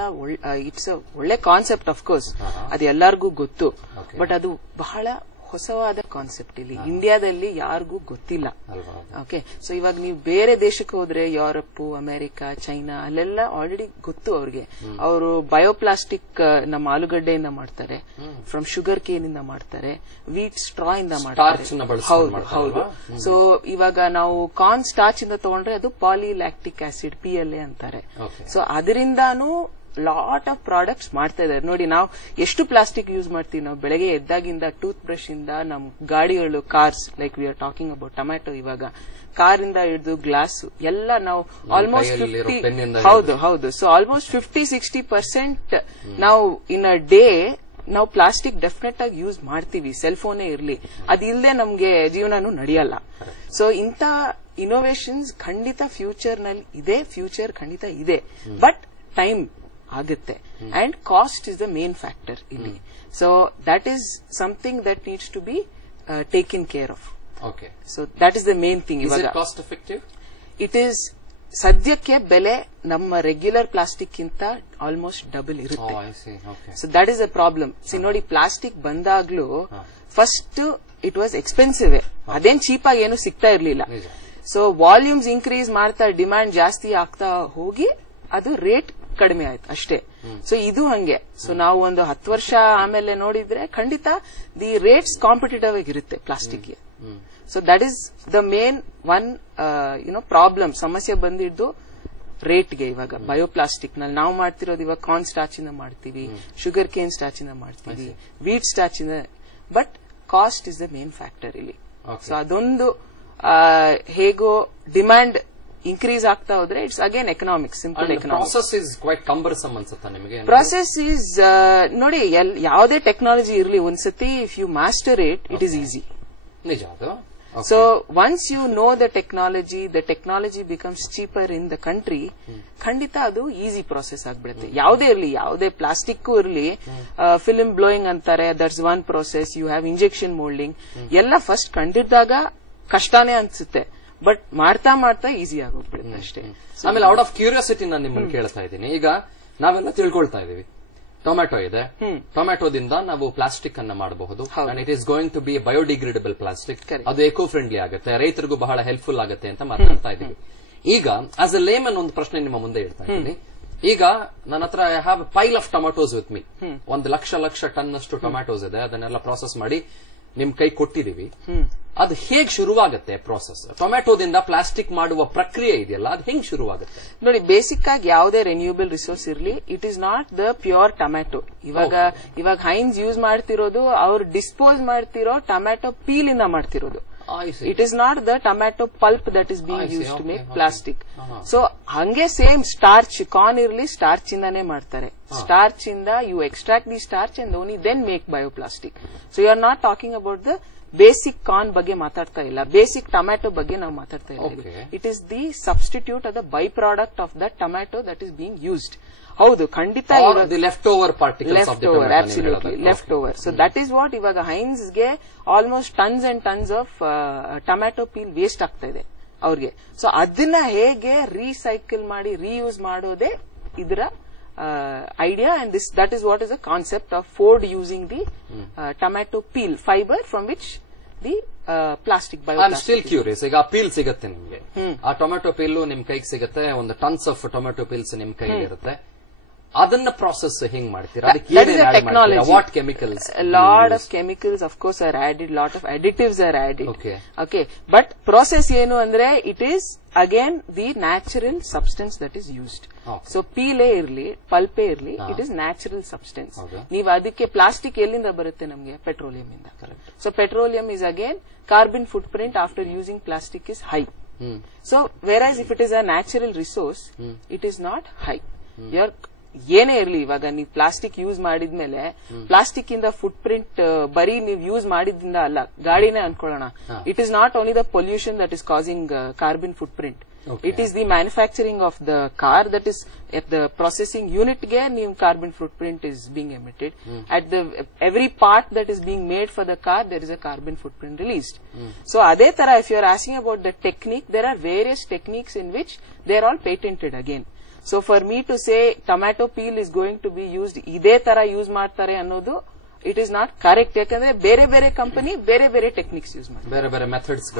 ಇಟ್ಸ್ ಒಳ್ಳೆ ಕಾನ್ಸೆಪ್ಟ್. ಆಫ್ ಕೋರ್ಸ್ ಅದು ಎಲ್ಲರಿಗೂ ಗೊತ್ತು, ಬಟ್ ಅದು ಬಹಳ ಹೊಸವಾದ ಕಾನ್ಸೆಪ್ಟ್. ಇಲ್ಲಿ ಇಂಡಿಯಾದಲ್ಲಿ ಯಾರಿಗೂ ಗೊತ್ತಿಲ್ಲ. ಓಕೆ, ಸೊ ಇವಾಗ ನೀವು ಬೇರೆ ದೇಶಕ್ಕೆ ಹೋದ್ರೆ ಯುರೋಪ್, ಅಮೆರಿಕ, ಚೈನಾ ಅಲ್ಲೆಲ್ಲ ಆಲ್ರೆಡಿ ಗೊತ್ತು ಅವ್ರಿಗೆ. ಅವರು ಬಯೋಪ್ಲಾಸ್ಟಿಕ್ ನಮ್ಮ ಆಲೂಗಡ್ಡೆಯಿಂದ ಮಾಡ್ತಾರೆ, ಫ್ರಮ್ ಶುಗರ್ ಕೇನ್ ಇಂದ ಮಾಡ್ತಾರೆ, ವೀಟ್ ಸ್ಟ್ರಾ ಇಂದ ಮಾಡ್ತಾರೆ. ಹೌದು. ಸೊ ಇವಾಗ ನಾವು ಕಾರ್ನ್ ಸ್ಟಾರ್ಚ್ ಇಂದ ತಗೊಂಡ್ರೆ ಅದು ಪಾಲಿಲ್ಯಾಕ್ಟಿಕ್ ಆಸಿಡ್, PLA ಅಂತಾರೆ. ಸೊ ಅದರಿಂದಾನು ಲಾಟ್ ಆಫ್ ಪ್ರಾಡಕ್ಟ್ಸ್ ಮಾಡ್ತಾ ಇದ್ದಾರೆ. ನೋಡಿ, ನಾವು ಎಷ್ಟು ಪ್ಲಾಸ್ಟಿಕ್ ಯೂಸ್ ಮಾಡ್ತೀವಿ. ನಾವು ಬೆಳಗ್ಗೆ ಎದ್ದಾಗಿಂದ ಟೂತ್ ಬ್ರಷ್ ಇಂದ ನಮ್ ಗಾಡಿಗಳು, cars, like we are talking about tomato, ಇವಾಗ ಕಾರಿಂದ ಹಿಡಿದು ಗ್ಲಾಸ್ ಎಲ್ಲ ನಾವು ಆಲ್ಮೋಸ್ಟ್ 50 ಹೌದು. ಸೊ ಆಲ್ಮೋಸ್ಟ್ 50-60% ನಾವು ಇನ್ ಅ ಡೇ ನಾವು ಪ್ಲಾಸ್ಟಿಕ್ ಡೆಫಿನೆಟ್ ಆಗಿ ಯೂಸ್ ಮಾಡ್ತೀವಿ. ಸೆಲ್ ಫೋನೇ ಇರ್ಲಿ, ಅದಿಲ್ಲದೆ ನಮ್ಗೆ ಜೀವನನೂ ನಡೆಯಲ್ಲ. ಸೊ ಇಂಥ ಇನೋವೇಷನ್ಸ್ ಖಂಡಿತ ಫ್ಯೂಚರ್ ನಲ್ಲಿ ಇದೆ, ಫ್ಯೂಚರ್ ಖಂಡಿತ ಇದೆ, ಬಟ್ ಟೈಮ್ ಆಗುತ್ತೆ and cost is the main factor ಇಲ್ಲಿ. So that is something that needs to be taken care of. Okay, so that is the main thing. ಇವಾಗ ಕಾಸ್ಟ್ ಎಫೆಕ್ಟಿವ್ ಇಟ್ ಈಸ್ ಸದ್ಯಕ್ಕೆ ಬೆಲೆ ನಮ್ಮ regular plastic ಗಿಂತ almost double ಇರುತ್ತೆ. So that is a problem. See ನೋಡಿ, plastic ಬಂದಾಗ್ಲೂ first it was expensive, ಅದೇನ್ cheap ಆಗಿ ಏನು ಸಿಗ್ತಾ ಇರ್ಲಿಲ್ಲ. ಸೊ ವಾಲ್ಯೂಮ್ಸ್ ಇನ್ಕ್ರೀಸ್ ಮಾಡ್ತಾ ಡಿಮ್ಯಾಂಡ್ ಜಾಸ್ತಿ ಆಗ್ತಾ ಹೋಗಿ ಅದು ರೇಟ್ ಕಡಿಮೆ ಆಯ್ತು ಅಷ್ಟೇ. ಸೊ ಇದು ಹಂಗೆ. ಸೊ ನಾವು ಒಂದು 10 ವರ್ಷ ಆಮೇಲೆ ನೋಡಿದ್ರೆ ಖಂಡಿತ ದಿ ರೇಟ್ಸ್ ಕಾಂಪಿಟೇಟಿವ್ ಆಗಿರುತ್ತೆ ಪ್ಲಾಸ್ಟಿಕ್ಗೆ. So that is the main one problem, ಸಮಸ್ಯೆ ಬಂದಿದ್ದು ರೇಟ್ಗೆ. ಇವಾಗ ಬಯೋಪ್ಲಾಸ್ಟಿಕ್ ನಲ್ಲಿ ನಾವು ಮಾಡ್ತಿರೋದು ಇವಾಗ ಕಾರ್ನ್ ಸ್ಟಾರ್ಚ್ ಇಂದ ಮಾಡ್ತೀವಿ, ಶುಗರ್ ಕೇನ್ ಸ್ಟಾರ್ಚ್ ಇಂದ ಮಾಡ್ತೀವಿ, ವೀಟ್ ಸ್ಟಾರ್ಚ್ ಇಂದ, but cost is the main factor ಇಲ್ಲಿ. ಸೊ ಅದೊಂದು ಹೇಗೋ ಡಿಮ್ಯಾಂಡ್ ಇನ್ಕ್ರೀಸ್ ಆಗ್ತಾ ಹೋದ್ರೆ it's again economics, simple economics. Process is quite cumbersome ಅನ್ಸುತ್ತಾ ನಿಮಗೆ? ಪ್ರಾಸೆಸ್ ಈಸ್ ನೋಡಿ, ಯಾವುದೇ ಟೆಕ್ನಾಲಜಿ ಇರಲಿ, ಒಂದ್ಸತಿ if you master it, it is easy. ನಿಜ ಅದು. So once you know the technology becomes cheaper in the country, ಖಂಡಿತ ಅದು ಈಸಿ ಪ್ರಾಸೆಸ್ ಆಗ್ಬಿಡುತ್ತೆ. ಯಾವುದೇ ಇರಲಿ, ಯಾವುದೇ ಪ್ಲಾಸ್ಟಿಕ್ ಇರಲಿ, ಫಿಲ್ಮ್ ಬ್ಲೋಯಿಂಗ್ ಅಂತಾರೆ, that's one process. You have injection moulding, ಎಲ್ಲ ಫಸ್ಟ್ ಕಂಡಿದ್ದಾಗ ಕಷ್ಟನೇ ಅನ್ಸುತ್ತೆ, ಬಟ್ ಮಾಡ್ತಾ ಮಾಡ್ತಾ ಈಸಿ ಆಗೋಗ್ಬಿಡುತ್ತೆ ಅಷ್ಟೇ. ಆಮೇಲೆ ಔಟ್ ಆಫ್ ಕ್ಯೂರಿಯಾಸಿಟಿ ನಾನು ನಿಮ್ಮನ್ನು ಕೇಳ್ತಾ ಇದ್ದೀನಿ, ಈಗ ನಾವೆಲ್ಲ ತಿಳ್ಕೊಳ್ತಾ ಇದೀವಿ ಟೊಮ್ಯಾಟೊ ಇದೆ, ಟೊಮ್ಯಾಟೊದಿಂದ ನಾವು ಪ್ಲಾಸ್ಟಿಕ್ ಅನ್ನ ಮಾಡಬಹುದು, and it is going to be biodegradable plastic, ಅದು ಎಕೋ ಫ್ರೆಂಡ್ಲಿ ಆಗುತ್ತೆ, ರೈತರಿಗೂ ಬಹಳ ಹೆಲ್ಪ್ಫುಲ್ ಆಗುತ್ತೆ ಅಂತ ಮಾತಾಡ್ತಾ ಇದೀವಿ. ಈಗ ಆಸ್ ಅ ಲೇಮನ್ ಒಂದು ಪ್ರಶ್ನೆ ನಿಮ್ಮ ಮುಂದೆ ಇಡ್ತಾ ಇದ್ದೀನಿ. ಈಗ ನನ್ನ ಹತ್ರ I have pile of tomatoes with me, 1 lakh ton ಅಷ್ಟು ಟೊಮ್ಯಾಟೋಸ್ ಇದೆ, ಅದನ್ನೆಲ್ಲ ಪ್ರಾಸೆಸ್ ಮಾಡಿ ನಿಮ್ ಕೈ ಕೊಟ್ಟಿದೀವಿ. ಅದು ಹೇಗ್ ಶುರುವಾಗುತ್ತೆ ಪ್ರಾಸೆಸ್? ಟೊಮ್ಯಾಟೋದಿಂದ ಪ್ಲಾಸ್ಟಿಕ್ ಮಾಡುವ ಪ್ರಕ್ರಿಯೆ ಇದೆಯಲ್ಲ, ಅದು ಹೆಂಗ್ ಶುರುವಾಗುತ್ತೆ? ನೋಡಿ, ಬೇಸಿಕ್ ಆಗಿ ಯಾವುದೇ ರೆನ್ಯೂಬಲ್ ರಿಸೋರ್ಸ್ ಇರಲಿ, it is not the pure tomato. ಇವಾಗ ಹೈನ್ಸ್ ಯೂಸ್ ಮಾಡ್ತಿರೋದು, ಅವ್ರು ಡಿಸ್ಪೋಸ್ ಮಾಡ್ತಿರೋ ಟೊಮ್ಯಾಟೊ ಪೀಲ್ ಇಂದ ಮಾಡ್ತಿರೋದು. It is not the tomato pulp that is being use to make plastic. So ಹಂಗೆ ಸೇಮ್ ಸ್ಟಾರ್ಚ್, ಕಾರ್ನ್ ಇರಲಿ, ಸ್ಟಾರ್ಚ್ ಇಂದಾನೇ ಮಾಡ್ತಾರೆ. ಸ್ಟಾರ್ಚ್ ಇಂದ you extract the starch and only then make bioplastic. So you are not talking about the basic corn ಬಗ್ಗೆ ಮಾತಾಡ್ತಾ ಇಲ್ಲ, basic tomato ಬಗ್ಗೆ ನಾವು ಮಾತಾಡ್ತಾ ಇದ್ದೀವಿ. It is the substitute of the by product of the tomato that is being used. ಹೌದು, ಖಂಡಿತ left over absolutely left over. So that is what ಇವಾಗ ಹೈನ್ಸ್ಗೆ almost tons and tons of tomato peel waste ಆಗ್ತಾ ಇದೆ ಅವ್ರಿಗೆ. So ಅದನ್ನ ಹೇಗೆ recycle ಮಾಡಿ ರೀಯೂಸ್ ಮಾಡೋದೇ ಇದರ idea, and that is what is the concept of Ford using the tomato peel fiber from which the plastic bioplastic. I'm still curious. ಈಗ ಆ ಪೀಲ್ ಸಿಗುತ್ತೆ ನಿಮ್ಗೆ, ಆ ಟೊಮೆಟೊ ಪೀಲ್ ನಿಮ್ ಕೈಗೆ ಸಿಗುತ್ತೆ, ಒಂದು ಟನ್ಸ್ ಆಫ್ ಟೊಮೆಟೊ ಪೀಲ್ಸ್ ನಿಮ್ ಕೈಲಿರುತ್ತೆ. ಅದನ್ನ ಪ್ರಾಸೆಸ್ ಹೆಂಗ್ ಮಾಡ್ತೀರಾ? That is a technology. What chemicals? A lot of chemicals of course are added, lot of additives are added. Okay, but process ಏನು ಅಂದ್ರೆ it is again the natural substance that is used. So ಪೀಲೇ ಇರ್ಲಿ, ಪಲ್ಪೇ ಇರ್ಲಿ, it is natural substance. ನೀವು ಅದಕ್ಕೆ plastic ಎಲ್ಲಿಂದ ಬರುತ್ತೆ? ನಮಗೆ petroleum ಇಂದ. So petroleum is again carbon footprint after using plastic is high. So whereas if it is a natural resource, it is not high. Your ಏನೇ ಇರಲಿ, ಇವಾಗ ನೀವು ಪ್ಲಾಸ್ಟಿಕ್ ಯೂಸ್ ಮಾಡಿದ್ಮೇಲೆ ಪ್ಲಾಸ್ಟಿಕ್ ಇಂದ ಫುಟ್ ಪ್ರಿಂಟ್ ಬರೀ ನೀವು ಯೂಸ್ ಮಾಡಿದ್ರಿಂದ ಅಲ್ಲ, ಗಾಡಿನೇ ಅನ್ಕೊಳ್ಳೋಣ, it is not only the pollution that is causing carbon foot print. It is the manufacturing of the car, that is at the processing unit ಗೆ ನೀವು carbon foot print is being emitted. At the every part that is being made for the car there is a carbon foot print released. So ಅದೇ ತರ if you are asking about the technique, there are various techniques in which they are all patented again. So for me to say tomato peel is going to be used ಇದೇ ತರ use ಮಾಡ್ತಾರೆ ಅನ್ನೋದು it is not correct. ಯಾಕಂದ್ರೆ ಬೇರೆ ಬೇರೆ company ಬೇರೆ ಬೇರೆ techniques use ಮಾಡ್ತಾರೆ, ಬೇರೆ ಬೇರೆ ಮೆಥಡ್ಸ್.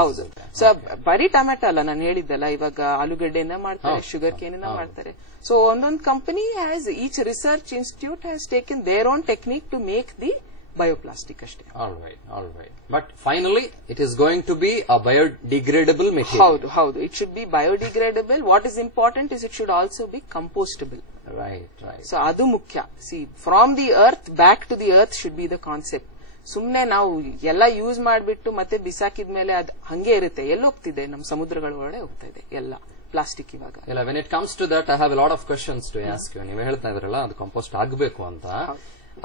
ಹೌದು. ಸೊ ಬರೀ ಟೊಮ್ಯಾಟೊ ಅಲ್ಲ, ನಾನು ಹೇಳಿದ್ದಲ್ಲ, ಇವಾಗ ಆಲೂಗಡ್ಡೆಯಿಂದ ಮಾಡ್ತಾರೆ, ಶುಗರ್ ಕೇನ್ ಇಂದ ಮಾಡ್ತಾರೆ. ಸೊ ಒಂದೊಂದು company has, each research institute has taken their own technique to make the bioplastic ಅಷ್ಟೇ. All right. But finally, it is going to be a biodegradable material. ಹೌದು. It should be biodegradable. What is important is it should also be compostable. Right. So adu mukhya. See, from the earth back to the earth should be the concept. ಸುಮ್ನೆ ನಾವು ಎಲ್ಲ use ಮಾಡ್ಬಿಟ್ಟು ಮತ್ತೆ ಬಿಸಾಕಿದ್ಮೇಲೆ ಅದು ಹಂಗೆ ಇರುತ್ತೆ. ಎಲ್ಲಿ ಹೋಗ್ತಿದೆ? ನಮ್ಮ ಸಮುದ್ರಗಳ ಒಳಗಡೆ ಹೋಗ್ತಾ ಇದೆ ಎಲ್ಲ ಪ್ಲಾಸ್ಟಿಕ್ ಇವಾಗ. When it comes to that, I have a lot of questions to ask you. ನೀವು ಹೇಳ್ತಾ ಇದ್ರಲ್ಲ ಅದು ಕಂಪೋಸ್ಟ್ ಆಗಬೇಕು ಅಂತ.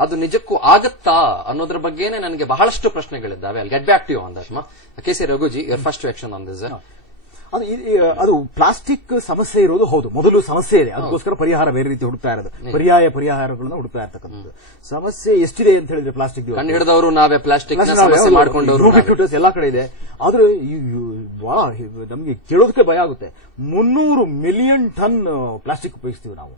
ಅದು ನಿಜಕ್ಕೂ ಆಗತ್ತಾ ಅನ್ನೋದ್ರ ಬಗ್ಗೆನೇ ನನಗೆ ಬಹಳಷ್ಟು ಪ್ರಶ್ನೆಗಳಿದ್ದಾವೆ. Get back to you on that. K C. Raghuji, your first reaction on this. ಅದು ಪ್ಲಾಸ್ಟಿಕ್ ಸಮಸ್ಯೆ ಇರೋದು ಹೌದು, ಮೊದಲು ಸಮಸ್ಯೆ ಇದೆ, ಅದಕ್ಕೋಸ್ಕರ ಪರಿಹಾರ ಬೇರೆ ರೀತಿ ಹುಡುಕ್ತಾ ಇರೋದು, ಪರಿಹಾರಗಳನ್ನು ಹುಡುಕ್ತಾ ಇರ್ತಕ್ಕಂಥದ್ದು. ಸಮಸ್ಯೆ ಎಷ್ಟಿದೆ ಅಂತ ಹೇಳಿದ್ರೆ ಪ್ಲಾಸ್ಟಿಕ್ ಕಂಡು ಹಿಡಿದವರು ನಾವೇ, ಪ್ಲಾಸ್ಟಿಕ್ ಮಾಡಿಕೊಂಡವರು ಎಲ್ಲಾ ಕಡೆ ಇದೆ. ಆದ್ರೆ ಬಹಳ ನಮ್ಗೆ ಕೇಳೋದಕ್ಕೆ ಭಯ ಆಗುತ್ತೆ. 300 ಮಿಲಿಯನ್ ಟನ್ ಪ್ಲಾಸ್ಟಿಕ್ ಉಪಯೋಗಿಸ್ತೀವಿ ನಾವು.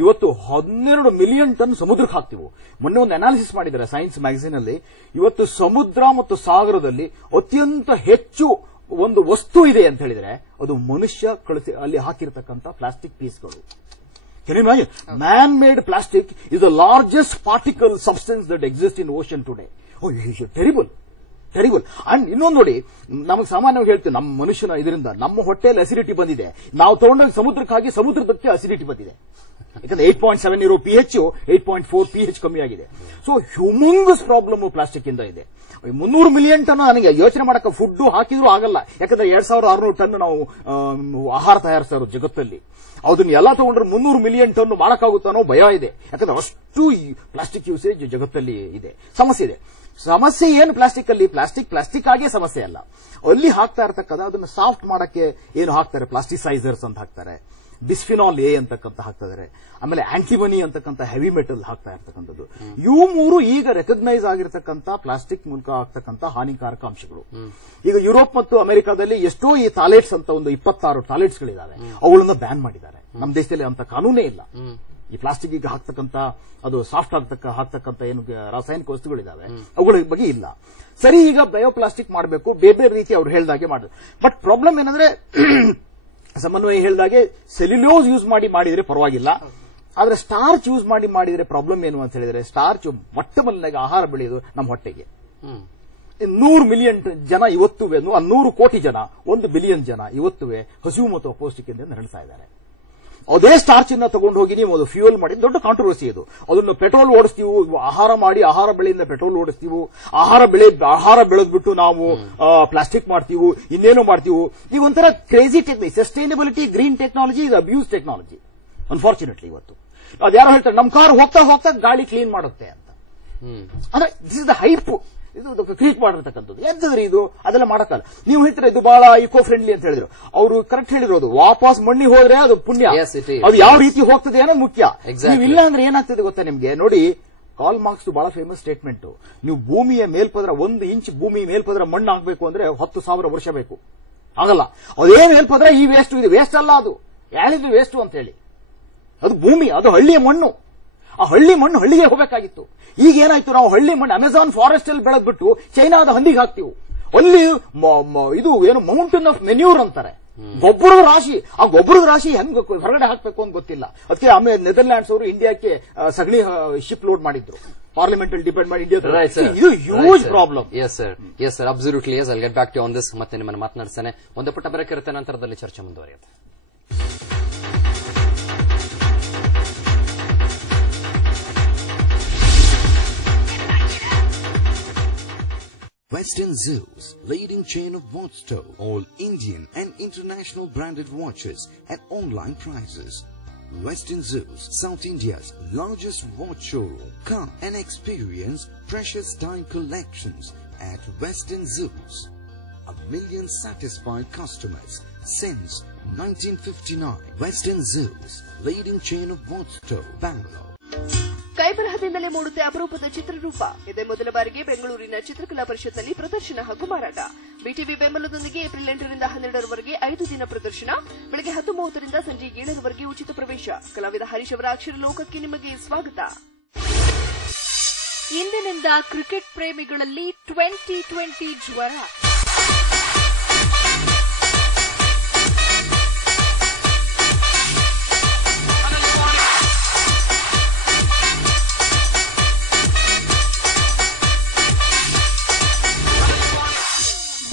ಇವತ್ತು 12 ಮಿಲಿಯನ್ ಟನ್ ಸಮುದ್ರಕ್ಕೆ ಹಾಕ್ತಿವು. ಮೊನ್ನೆ ಒಂದು ಅನಾಲಿಸಿಸ್ ಮಾಡಿದ್ದಾರೆ ಸೈನ್ಸ್ ಮ್ಯಾಗಝೀನ್ ಅಲ್ಲಿ. ಇವತ್ತು ಸಮುದ್ರ ಮತ್ತು ಸಾಗರದಲ್ಲಿ ಅತ್ಯಂತ ಹೆಚ್ಚು ಒಂದು ವಸ್ತು ಇದೆ ಅಂತ ಹೇಳಿದ್ರೆ ಅದು ಮನುಷ್ಯ ಅಲ್ಲಿ ಹಾಕಿರತಕ್ಕಂಥ plastic ಪೀಸ್ಗಳು. Can you imagine? Man-made plastic is the largest particle substance that exists in ocean today. Oh, terrible. And ಇನ್ನೊಂದು ನೋಡಿ, ನಮಗೆ ಸಾಮಾನ್ಯವಾಗಿ ಹೇಳ್ತೀವಿ ನಮ್ಮ ಮನುಷ್ಯನ ಇದರಿಂದ ನಮ್ಮ ಹೊಟ್ಟೆಯಲ್ಲಿ ಅಸಿಡಿಟಿ ಬಂದಿದೆ, ನಾವು ತಗೊಂಡೋಗಿ ಸಮುದ್ರಕ್ಕೆ ಹಾಕಿ ಸಮುದ್ರದಕ್ಕೆ ಅಸಿಡಿಟಿ ಬಂದಿದೆ. ಯಾಕಂದ್ರೆ 8.7 ಇರೋ pH 8.4 pH ಕಮ್ಮಿ ಆಗಿದೆ. ಸೊ ಹ್ಯೂಮಂಗಸ್ ಪ್ರಾಬ್ಲಮ್ ಪ್ಲಾಸ್ಟಿಕ್ ಇಂದ ಇದೆ. 300 ಮಿಲಿಯನ್ ಟನ್ ನನಗೆ ಯೋಚನೆ ಮಾಡಕ್ಕೆ ಫುಡ್ ಹಾಕಿದ್ರು ಆಗಲ್ಲ. ಯಾಕಂದ್ರೆ 2600 ಟನ್ ನಾವು ಆಹಾರ ತಯಾರಿಸ್ತಾ ಇರೋದು ಜಗತ್ತಲ್ಲಿ. ಅದನ್ನ ಎಲ್ಲ ತಗೊಂಡ್ರೆ 300 ಮಿಲಿಯನ್ ಟನ್ ಮಾಡಕ್ಕಾಗುತ್ತಾ ಅನ್ನೋ ಭಯ ಇದೆ. ಯಾಕಂದ್ರೆ ಅಷ್ಟು ಪ್ಲಾಸ್ಟಿಕ್ ಯೂಸೇಜ್ ಜಗತ್ತಲ್ಲಿ ಇದೆ. ಸಮಸ್ಯೆ ಇದೆ. ಸಮಸ್ಯೆ ಏನು ಪ್ಲಾಸ್ಟಿಕ್ ಅಲ್ಲಿ? ಪ್ಲಾಸ್ಟಿಕ್ ಆಗೇ ಸಮಸ್ಯೆ ಅಲ್ಲ. ಅಲ್ಲಿ ಹಾಕ್ತಾ ಇರ್ತಕ್ಕಂಥ ಅದನ್ನ ಸಾಫ್ಟ್ ಮಾಡಕ್ಕೆ ಏನು ಹಾಕ್ತಾರೆ, ಪ್ಲಾಸ್ಟಿಸೈಸರ್ಸ್ ಅಂತ ಹಾಕ್ತಾರೆ, ಬಿಸ್ಫಿನಾಲ್ ಎ ಅಂತಕ್ಕಂಥ ಹಾಕ್ತಾರೆ, ಆಮೇಲೆ ಆಂಟಿಮನಿ ಅಂತಕ್ಕಂಥ ಹೆವಿ ಮೆಟಲ್ ಹಾಕ್ತಾ ಇರ್ತಕ್ಕಂಥದ್ದು. ಇವು 3 ಈಗ ರೆಕಗ್ನೈಸ್ ಆಗಿರ್ತಕ್ಕಂಥ ಪ್ಲಾಸ್ಟಿಕ್ ಮೂಲಕ ಆಗ್ತಕ್ಕಂಥ ಹಾನಿಕಾರಕ ಅಂಶಗಳು. ಈಗ ಯುರೋಪ್ ಮತ್ತು ಅಮೆರಿಕಾದಲ್ಲಿ ಎಷ್ಟೋ ಈ ಥಾಲೇಟ್ಸ್ ಅಂತ ಒಂದು 26 ಥಾಲೇಟ್ಸ್ಗಳಿದ್ದಾವೆ, ಅವುಗಳನ್ನ ಬ್ಯಾನ್ ಮಾಡಿದ್ದಾರೆ. ನಮ್ಮ ದೇಶದಲ್ಲಿ ಅಂತ ಕಾನೂನೇ ಇಲ್ಲ. ಈ ಪ್ಲಾಸ್ಟಿಕ್ ಈಗ ಹಾಕ್ತಕ್ಕಂಥ ಅದು ಸಾಫ್ಟ್ ಹಾಕ್ತಕ್ಕಂಥ ಏನು ರಾಸಾಯನಿಕ ವಸ್ತುಗಳಿದ್ದಾವೆ ಅವುಗಳ ಬಗ್ಗೆ ಇಲ್ಲ. ಸರಿ, ಈಗ ಬಯೋಪ್ಲಾಸ್ಟಿಕ್ ಮಾಡಬೇಕು, ಬೇರೆ ರೀತಿ ಅವ್ರು ಹೇಳ್ದಾಗೆ ಮಾಡಿದ್ರು. ಬಟ್ ಪ್ರಾಬ್ಲಮ್ ಏನಂದ್ರೆ ಸಮನ್ವಯ ಹೇಳ್ದಾಗೆ ಸೆಲ್ಯುಲೋಸ್ ಯೂಸ್ ಮಾಡಿದ್ರೆ ಪರವಾಗಿಲ್ಲ. ಆದ್ರೆ ಸ್ಟಾರ್ಚ್ ಯೂಸ್ ಮಾಡಿದ್ರೆ ಪ್ರಾಬ್ಲಮ್ ಏನು ಅಂತ ಹೇಳಿದ್ರೆ, ಸ್ಟಾರ್ಚ್ ಮೊಟ್ಟಮೊದಲಾಗಿ ಆಹಾರ ಬೆಳೆಯೋದು ನಮ್ಮ ಹೊಟ್ಟೆಗೆ. 100 ಮಿಲಿಯನ್ ಜನ ಇವತ್ತುವೆ, 100 ಕೋಟಿ ಜನ, 1 ಬಿಲಿಯನ್ ಜನ ಇವತ್ತುವೆ ಹಸಿವು ಮತ್ತು ಅಪೌಷ್ಟಿಕದಿಂದ ನರಳ್ತಾ ಇದ್ದಾರೆ. ಅದೇ ಸ್ಟಾರ್ಚ್ ಅನ್ನ ತಗೊಂಡು ಹೋಗಿ ನೀವು ಅದು ಫ್ಯೂಯಲ್ ಮಾಡಿ, ದೊಡ್ಡ ಕಾಂಟ್ರವರ್ಸಿ ಇದು. ಅದನ್ನು ಪೆಟ್ರೋಲ್ ಓಡಿಸ್ತೀವಿ, ಆಹಾರ ಬೆಳೆಯಿಂದ ಪೆಟ್ರೋಲ್ ಓಡಿಸ್ತೀವಿ, ಆಹಾರ ಬೆಳೆದ್ಬಿಟ್ಟು ನಾವು ಪ್ಲಾಸ್ಟಿಕ್ ಮಾಡ್ತೀವಿ, ಇನ್ನೇನು ಮಾಡ್ತೀವಿ. ಈಗ ಒಂಥರ crazy technology. Sustainability, green technology ಇದು ಅಬ್ಯೂಸ್ ಟೆಕ್ನಾಲಜಿ ಅನ್ಫಾರ್ಚುನೇಟ್ಲಿ. ಇವತ್ತು ಅದ್ಯಾರೋ ಹೇಳ್ತಾರೆ ನಮ್ಮ ಕಾರ್ ಹೋಗ್ತಾ ಗಾಳಿ ಕ್ಲೀನ್ ಮಾಡುತ್ತೆ ಅಂತ. ಅಂದ್ರೆ ದಿಸ್ ಇಸ್ ದ ಹೈಪ್, ಇದು ಕ್ರಿಯೇಟ್ ಮಾಡಿರ್ತಕ್ಕಂಥದ್ದು. ಎಂತಂದ್ರೆ ಇದು ಅದೆಲ್ಲ ಮಾಡಕ್ಕಲ್ಲ. ನೀವು ಹೇಳ್ತಾರೆ ಇದು ಬಹಳ ಇಕೋ ಫ್ರೆಂಡ್ಲಿ ಅಂತ ಹೇಳಿದ್ರು, ಅವರು ಕರೆಕ್ಟ್ ಹೇಳಿರೋದು. ವಾಪಸ್ ಮಣ್ಣಿ ಹೋದ್ರೆ ಅದು ಪುಣ್ಯ, ಅದು ಯಾವ ರೀತಿ ಹೋಗ್ತದೆ ಅನ್ನೋದು ಮುಖ್ಯ. ನೀವು ಇಲ್ಲ ಅಂದ್ರೆ ಏನಾಗ್ತದೆ ಗೊತ್ತಾ ನಿಮ್ಗೆ? ನೋಡಿ, ಕಾರ್ಲ್ ಮಾರ್ಕ್ಸ್ ಬಹಳ ಫೇಮಸ್ ಸ್ಟೇಟ್ಮೆಂಟ್. ನೀವು ಭೂಮಿಯ ಮೇಲ್ಪದ್ರ 1 ಇಂಚ್ ಭೂಮಿ ಮೇಲ್ಪದ್ರ ಮಣ್ಣು ಆಗ್ಬೇಕು ಅಂದ್ರೆ 10,000 ವರ್ಷ ಬೇಕು. ಆಗಲ್ಲ. ಅದೇ ಮೇಲ್ಪದ್ರ ಈ ವೇಸ್ಟ್ ಇದೆ. ವೇಸ್ಟ್ ಅಲ್ಲ ಅದು, ಯಾರಿದ್ರು ವೇಸ್ಟ್ ಅಂತ ಹೇಳಿ. ಅದು ಭೂಮಿ, ಅದು ಹಳ್ಳಿಯ ಮಣ್ಣು. ಆ ಹಳ್ಳಿ ಮಣ್ಣು ಹಳ್ಳಿಗೆ ಹೋಗಬೇಕಾಗಿತ್ತು. ಈಗ ಏನಾಯ್ತು, ನಾವು ಹಳ್ಳಿ ಮಣ್ಣು ಅಮೆಜಾನ್ ಫಾರೆಸ್ಟ್ ಅಲ್ಲಿ ಬೆಳೆದ್ಬಿಟ್ಟು ಚೈನಾದ ಹಂದಿಗೆ ಹಾಕ್ತಿವು. ಅಲ್ಲಿ ಇದು ಏನು ಮೌಂಟೇನ್ ಆಫ್ ಮೆನ್ಯೂರ್ ಅಂತಾರೆ, ಗೊಬ್ಬರದ ರಾಶಿ. ಆ ಗೊಬ್ಬರದ ರಾಶಿ ಹೆಂಗ್ ಹೊರಗಡೆ ಹಾಕ್ಬೇಕು ಅಂತ ಗೊತ್ತಿಲ್ಲ. ಅದಕ್ಕೆ ಆಮೇಲೆ ನೆದರ್ಲ್ಯಾಂಡ್ಸ್ ಅವರು ಇಂಡಿಯಾಕ್ಕೆ ಸಗಣಿ ಶಿಪ್ ಲೋಡ್ ಮಾಡಿದ್ರು. ಪಾರ್ಲಿಮೆಂಟ್ ಅಲ್ಲಿ ಡಿಪೆಂಡ್ ಮಾಡಿ ಇಂಡಿಯಾ. ಇದು huge problem. Yes sir, absolutely. Yes, I'll get back to on this. ಮತ್ತೆ ನಿಮ್ಮನ್ನು ಮಾತನಾಡ್ತಾನೆ. ಒಂದು ಪುಟ್ಟ ಬ್ರೇಕ್ ಇರುತ್ತೆ, ನಂತರದಲ್ಲಿ ಚರ್ಚೆ ಮುಂದುವರಿಯುತ್ತೆ. Western Zoos, leading chain of watch store, all Indian and international branded watches at online prices. Western Zoos, South India's largest watch showroom. Come and experience precious time collections at Western Zoos. 1 million satisfied customers since 1959. Western Zoos, leading chain of watch store, Bangalore. ಕೈಬರಹದಿಂದಲೇ ಮೂಡುತ್ತೆ ಅಪರೂಪದ ಚಿತ್ರರೂಪ. ಇದೇ ಮೊದಲ ಬಾರಿಗೆ ಬೆಂಗಳೂರಿನ ಚಿತ್ರಕಲಾ ಪರಿಷತ್ನಲ್ಲಿ ಪ್ರದರ್ಶನ ಹಾಗೂ ಮಾರಾಟ. ಬಿಟಿವಿ ಬೆಂಬಲದೊಂದಿಗೆ ಏಪ್ರಿಲ್ 8ರಿಂದ 12ರವರೆಗೆ 5 ದಿನ ಪ್ರದರ್ಶನ. ಬೆಳಗ್ಗೆ 10:30ರಿಂದ ಸಂಜೆ 7ರವರೆಗೆ ಉಚಿತ ಪ್ರವೇಶ. ಕಲಾವಿದ ಹರೀಶ್ ಅವರ ಅಕ್ಷರ ಲೋಕಕ್ಕೆ ನಿಮಗೆ ಸ್ವಾಗತ. ಇಂದಿನಿಂದ ಕ್ರಿಕೆಟ್ ಪ್ರೇಮಿಗಳಲ್ಲಿ 2020 ಜ್ವರ.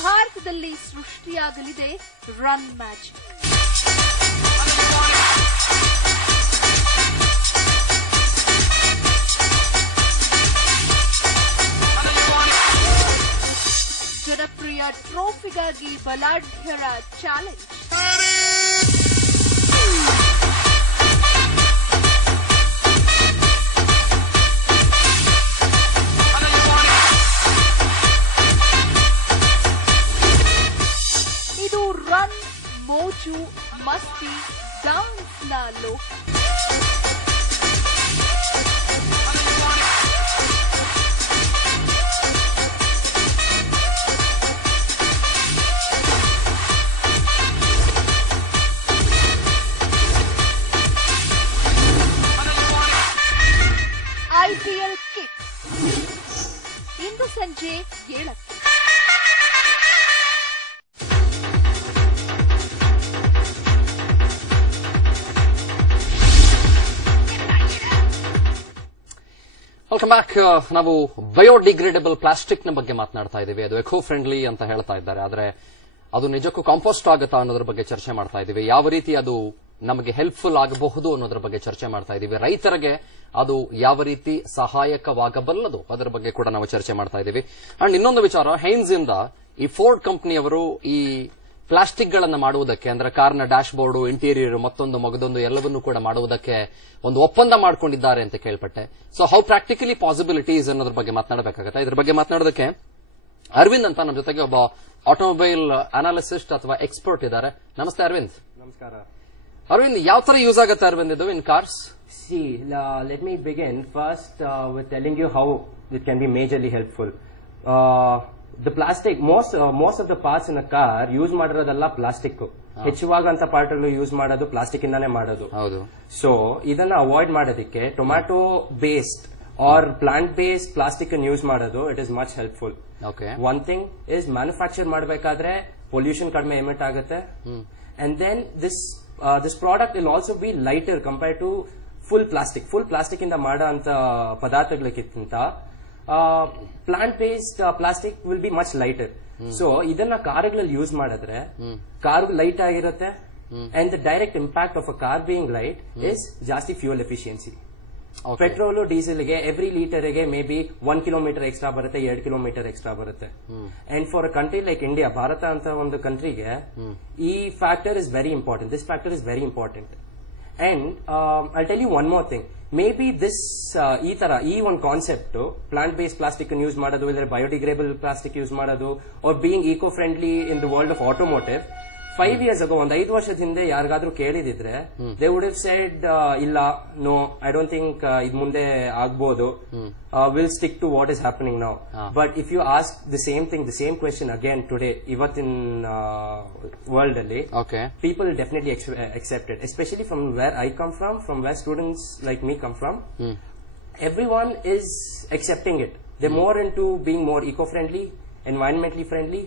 ಭಾರತದಲ್ಲಿ ಸೃಷ್ಟಿಯಾಗಲಿದೆ ರನ್ ಮ್ಯಾಜಿಕ್. ಜನಪ್ರಿಯ ಟ್ರೋಫಿಗಾಗಿ ಬಲಾಢ್ಯರ ಚಾಲೆಂಜ್. ಮೋಜು ಮಸ್ತಿ ಡಾನ್ಸ್ ನ ಲೋಕ. IPL ಕಿಕ್ ಇಂದು ಸಂಜೆ 7. Welcome back. ನಾವು ಬಯೋಡಿಗ್ರೇಡಬಲ್ ಪ್ಲಾಸ್ಟಿಕ್ ನ ಬಗ್ಗೆ ಮಾತನಾಡ್ತಾ ಇದ್ದೀವಿ. ಅದು ಎಕೋ ಫ್ರೆಂಡ್ಲಿ ಅಂತ ಹೇಳ್ತಾ ಇದ್ದಾರೆ, ಆದರೆ ಅದು ನಿಜಕ್ಕೂ ಕಾಂಪೋಸ್ಟ್ ಆಗುತ್ತಾ ಅನ್ನೋದ್ರ ಬಗ್ಗೆ ಚರ್ಚೆ ಮಾಡ್ತಾ ಇದ್ದೀವಿ. ಯಾವ ರೀತಿ ಅದು ನಮಗೆ ಹೆಲ್ಪ್ಫುಲ್ ಆಗಬಹುದು ಅನ್ನೋದ್ರ ಬಗ್ಗೆ ಚರ್ಚೆ ಮಾಡ್ತಾ ಇದ್ದೀವಿ. ರೈತರಿಗೆ ಅದು ಯಾವ ರೀತಿ ಸಹಾಯಕವಾಗಬಲ್ಲದು ಅದರ ಬಗ್ಗೆ ಕೂಡ ನಾವು ಚರ್ಚೆ ಮಾಡ್ತಾ ಇದ್ದೀವಿ. ಅಂಡ್ ಇನ್ನೊಂದು ವಿಚಾರ, ಹೈನ್ಸ್ ಇಂದ ಈ ಫೋರ್ಡ್ ಕಂಪನಿಯವರು ಈ ಪ್ಲಾಸ್ಟಿಕ್ ಗಳನ್ನ ಮಾಡುವುದಕ್ಕೆ, ಅಂದ್ರೆ ಕಾರ್ನ ಡ್ಯಾಶ್ ಬೋರ್ಡ್, ಇಂಟೀರಿಯರ್, ಮತ್ತೊಂದು ಮಗದೊಂದು ಎಲ್ಲವನ್ನೂ ಕೂಡ ಮಾಡುವುದಕ್ಕೆ ಒಂದು ಒಪ್ಪಂದ ಮಾಡಿಕೊಂಡಿದ್ದಾರೆ ಅಂತ ಕೇಳ್ಪಟ್ಟೆ. ಸೊ ಹೌ ಪ್ರಾಕ್ಟಿಕಲಿ ಪಾಸಿಬಿಲಿಟೀಸ್ ಅನ್ನೋದ್ರ ಬಗ್ಗೆ ಮಾತನಾಡಬೇಕಾಗತ್ತೆ. ಇದ್ರ ಬಗ್ಗೆ ಮಾತನಾಡೋದಕ್ಕೆ ಅರವಿಂದ್ ಅಂತ ನಮ್ಮ ಜೊತೆಗೆ ಒಬ್ಬ ಆಟೋಮೊಬೈಲ್ ಅನಾಲಿಸಿಸ್ಟ್ ಅಥವಾ ಎಕ್ಸ್ಪರ್ಟ್ ಇದ್ದಾರೆ. ನಮಸ್ತೆ ಅರವಿಂದ್. ನಮಸ್ಕಾರ ಅರವಿಂದ್, ಯಾವ ತರ ಯೂಸ್ ಆಗುತ್ತೆ ಅರವಿಂದ್ ಇದು ಇನ್ cars? See, let me begin first with telling you how it can be majorly helpful. The plastic, most of the parts in a car use ಮಾಡಿರೋದೆಲ್ಲ ಪ್ಲಾಸ್ಟಿಕ್. ಹೆಚ್ಚುವಾಗಂತ ಪಾರ್ಟ್ ಅಲ್ಲೂ ಯೂಸ್ ಮಾಡೋದು ಪ್ಲಾಸ್ಟಿಕ್ ಇಂದಾನೆ ಮಾಡೋದು. ಸೊ ಇದನ್ನ avoid ಮಾಡೋದಕ್ಕೆ tomato based or plant based plastic ಅನ್ನು use ಮಾಡೋದು it is much helpful. One thing is manufacture ಮಾಡಬೇಕಾದ್ರೆ ಪೊಲ್ಯೂಷನ್ ಕಡಿಮೆ ಎಮಿಟ್ ಆಗುತ್ತೆ. And then this product will also be lighter compared to full plastic ಇಂದ ಮಾಡೋ ಅಂತ ಪದಾರ್ಥಗಳಿಗಿಂತ plant based plastic will be much lighter. So ಇದನ್ನ ಕಾರುಗಳಲ್ಲಿ ಯೂಸ್ ಮಾಡಿದ್ರೆ ಕಾರ್ ಲೈಟ್ ಆಗಿರುತ್ತೆ. And the direct impact of a car being light is ಜಾಸ್ತಿ fuel efficiency. Petrol ಡೀಸೆಲ್ಗೆ ಎವ್ರಿ ಲೀಟರ್ಗೆ ಮೇ ಬಿ 1 ಕಿಲೋಮೀಟರ್ ಎಕ್ಸ್ಟ್ರಾ ಬರುತ್ತೆ, 2 ಕಿಲೋಮೀಟರ್ ಎಕ್ಸ್ಟ್ರಾ ಬರುತ್ತೆ. And for a country like India, Bharat ಅಂತ ಒಂದು ಕಂಟ್ರಿಗೆ ಈ factor is very important. This factor is very important. And I tell you one more thing. Maybe this ಈ ಒಂದು concept plant based plastic use ಮಾಡೋದು, ಇಲ್ಲ biodegradable plastic use ಮಾಡೋದು, are being eco friendly in the world of automotive 5 years ago, ಒಂದು 5 ವರ್ಷದ ಹಿಂದೆ ಯಾರಿಗಾದ್ರೂ ಕೇಳಿದಿದ್ರೆ ದೇ ವುಡ್ ಹ್ಯಾವ್ ಸೆಡ್ ಇಲ್ಲ, ನೋ, ಐ ಡೋಂಟ್ ಥಿಂಕ್ ಇದು ಮುಂದೆ ಆಗ್ಬೋದು, will stick to what is happening now. But if you ask the same thing, the same question again today, ಇವತ್ತಿನ ವರ್ಲ್ಡ್ ಅಲ್ಲಿ people definitely accept it, especially from where I come from where students like me come from. Everyone is accepting it. They're more into being more eco-friendly, environmentally friendly.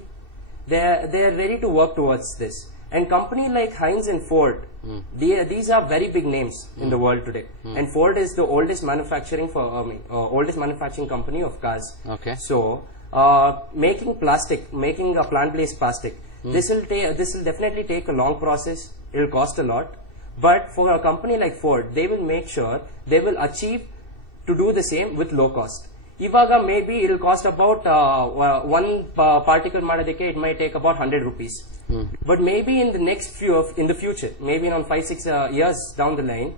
They're ready to work towards this. And company like Heinz and Ford, these are very big names in the world today. And Ford is the oldest manufacturing company of cars. So making a plant-based plastic, this will definitely take a long process. It will cost a lot. But for a company like Ford, they will make sure they will achieve to do the same with low cost. ಇವಾಗ may be it cost about one particle ಮಾಡೋದಕ್ಕೆ it my take about 100 rupees. But maybe in the future, maybe in 5-6 years down the line,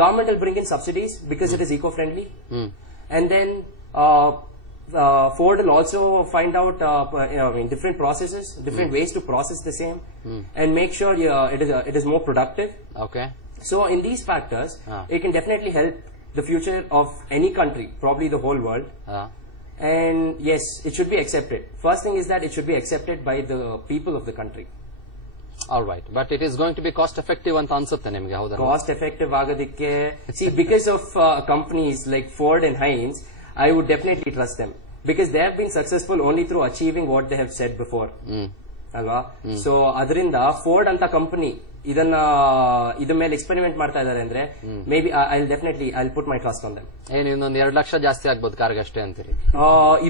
government will bring in subsidies because it is eco-friendly. And then Ford will also find out different processes, different ways to process the same, and make sure it is more productive. So in these factors, it can definitely help the future of any country, probably the whole world. And yes, it should be accepted. First thing is that it should be accepted by the people of the country. All right, but it is going to be cost effective anta ansutte nimge, hauda? Cost effective agadikke, see, because of companies like Ford and Heinz, I would definitely trust them because they have been successful only through achieving what they have said before. Alva? So adrinda Ford anta company ಇದ್ರ ಮೇಲೆ experiment ಮಾಡ್ತಾ ಇದಾರೆ ಅಂದ್ರೆ may be I put my trust on them. ಇನ್ನೊಂದು 2 ಲಕ್ಷ ಜಾಸ್ತಿ ಆಗ್ಬೋದು ಕಾರ್ಗೆ ಅಷ್ಟೇ ಅಂತೀರಿ?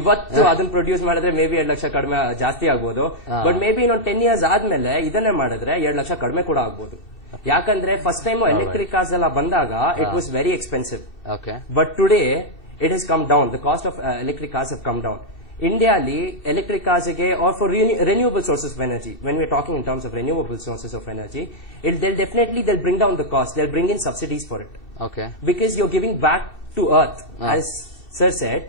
ಇವತ್ತು ಅದನ್ನ ಪ್ರೊಡ್ಯೂಸ್ ಮಾಡಿದ್ರೆ ಮೇ ಬಿ 2 ಲಕ್ಷ ಕಡಿಮೆ ಜಾಸ್ತಿ ಆಗ್ಬೋದು. ಬಟ್ ಮೇ ಬಿ ಇನ್ನೊಂದು 10 years ಆದ್ಮೇಲೆ ಇದನ್ನೇ ಮಾಡಿದ್ರೆ 2 ಲಕ್ಷ ಕಡಿಮೆ ಕೂಡ ಆಗ್ಬೋದು. ಯಾಕಂದ್ರೆ ಫಸ್ಟ್ ಟೈಮ್ ಎಲೆಕ್ಟ್ರಿಕ್ ಕಾರ್ಸ್ ಎಲ್ಲ ಬಂದಾಗ it was very expensive. But today it has come down. The cost of electric cars have come down. India ali electric cars or for renewable sources of energy, when we are talking in terms of renewable sources of energy, they'll bring down the cost. They'll bring in subsidies for it. Because you're giving back to earth, as sir said,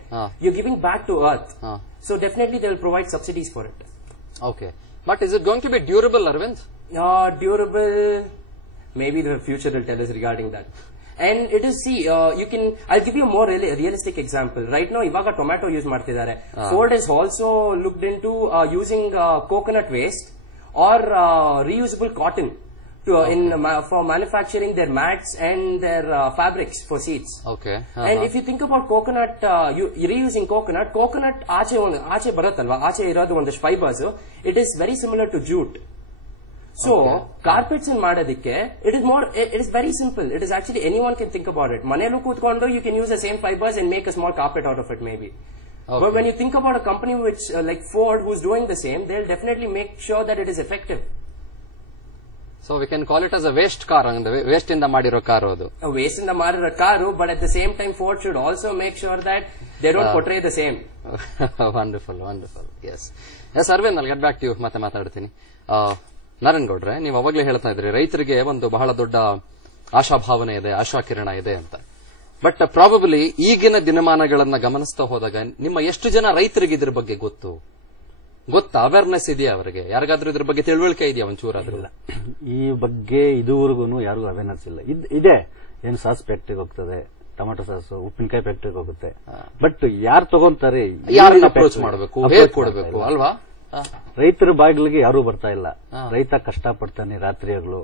you're giving back to earth. So definitely they'll provide subsidies for it. But is it going to be durable, Arvind? Durable, maybe the future will tell us regarding that. And it is, see, I'll give you a more realistic example. Right now, ivaga tomato use martidare. Ford has also looked into using coconut waste or reusable cotton for manufacturing their mats and their fabrics for seats. Okay. And if you think about coconut, reusing coconut ಆಚೆ ಬರುತ್ತಲ್ವಾ, ಆಚೆ ಇರೋದು ಒಂದಷ್ಟು fibres, it is very similar to jute. So, carpets in ಮಾಡೋದಕ್ಕೆ, it is very simple. It is actually, anyone can think about it. ಮನೆಯಲ್ಲೂ ಕೂತ್ಕೊಂಡು, you can use the same fibers and make a small carpet out of it maybe. Okay. But when you think about a company which, like Ford, who's doing the same, they'll definitely make sure that it is effective. So we can call it as a waste car, waste ಇಂದ ಮಾಡಿರೋ car ಅದು. Waste ಇಂದ ಮಾಡಿರೋ car, but at the same time Ford should also make sure that they don't portray the same. Wonderful. Yes, Arvind, I'll get back to you. ಮತ್ತೆ ಮಾತಾಡ್ತೀನಿ. ನಾರಾಯಣ್ ಗೌಡ್ರೆ, ನೀವು ಅವಾಗಲೇ ಹೇಳ್ತಾ ಇದ್ರಿ ರೈತರಿಗೆ ಒಂದು ಬಹಳ ದೊಡ್ಡ ಆಶಾಭಾವನೆ ಇದೆ, ಆಶಾಕಿರಣ ಇದೆ ಅಂತ. ಬಟ್ ಪ್ರಾಬಬ್ಲಿ ಈಗಿನ ದಿನಮಾನಗಳನ್ನ ಗಮನಿಸ್ತಾ ಹೋದಾಗ ನಿಮ್ಮ ಎಷ್ಟು ಜನ ರೈತರಿಗೆ ಇದ್ರ ಬಗ್ಗೆ ಗೊತ್ತಾ? ಅವೇರ್ನೆಸ್ ಇದೆಯಾ ಅವರಿಗೆ? ಯಾರಿಗಾದ್ರೂ ಇದ್ರ ಬಗ್ಗೆ ತಿಳುವಳಿಕೆ ಇದೆಯಾ ಒಂಚೂರಾದ್ರೂ? ಈ ಬಗ್ಗೆ ಇದುವರೆಗೂ ಯಾರಿಗೂ ಅವೇರ್ನೆಸ್ ಇಲ್ಲ. ಇದೆ, ಏನು ಸಾಸ್ ಫ್ಯಾಕ್ಟ್ರಿಗೆ ಹೋಗ್ತದೆ, ಟೊಮೆಟೊ ಸಾಸ್, ಉಪ್ಪಿನಕಾಯಿ ಫ್ಯಾಕ್ಟ್ರಿಗೆ ಹೋಗುತ್ತೆ. ಬಟ್ ಯಾರು ತಗೊಂತಾರೆ, ಯಾರನ್ನ ಅಪ್ರೋಚ್ ಮಾಡಬೇಕು, ಹೇಗೆ ಕೊಡಬೇಕು ಅಲ್ವಾ? ರೈತರ ಬಾಗಿಲಿಗೆ ಯಾರೂ ಬರ್ತಾ ಇಲ್ಲ. ರೈತ ಕಷ್ಟಪಡ್ತಾನೆ ರಾತ್ರಿ ಹಗಲು,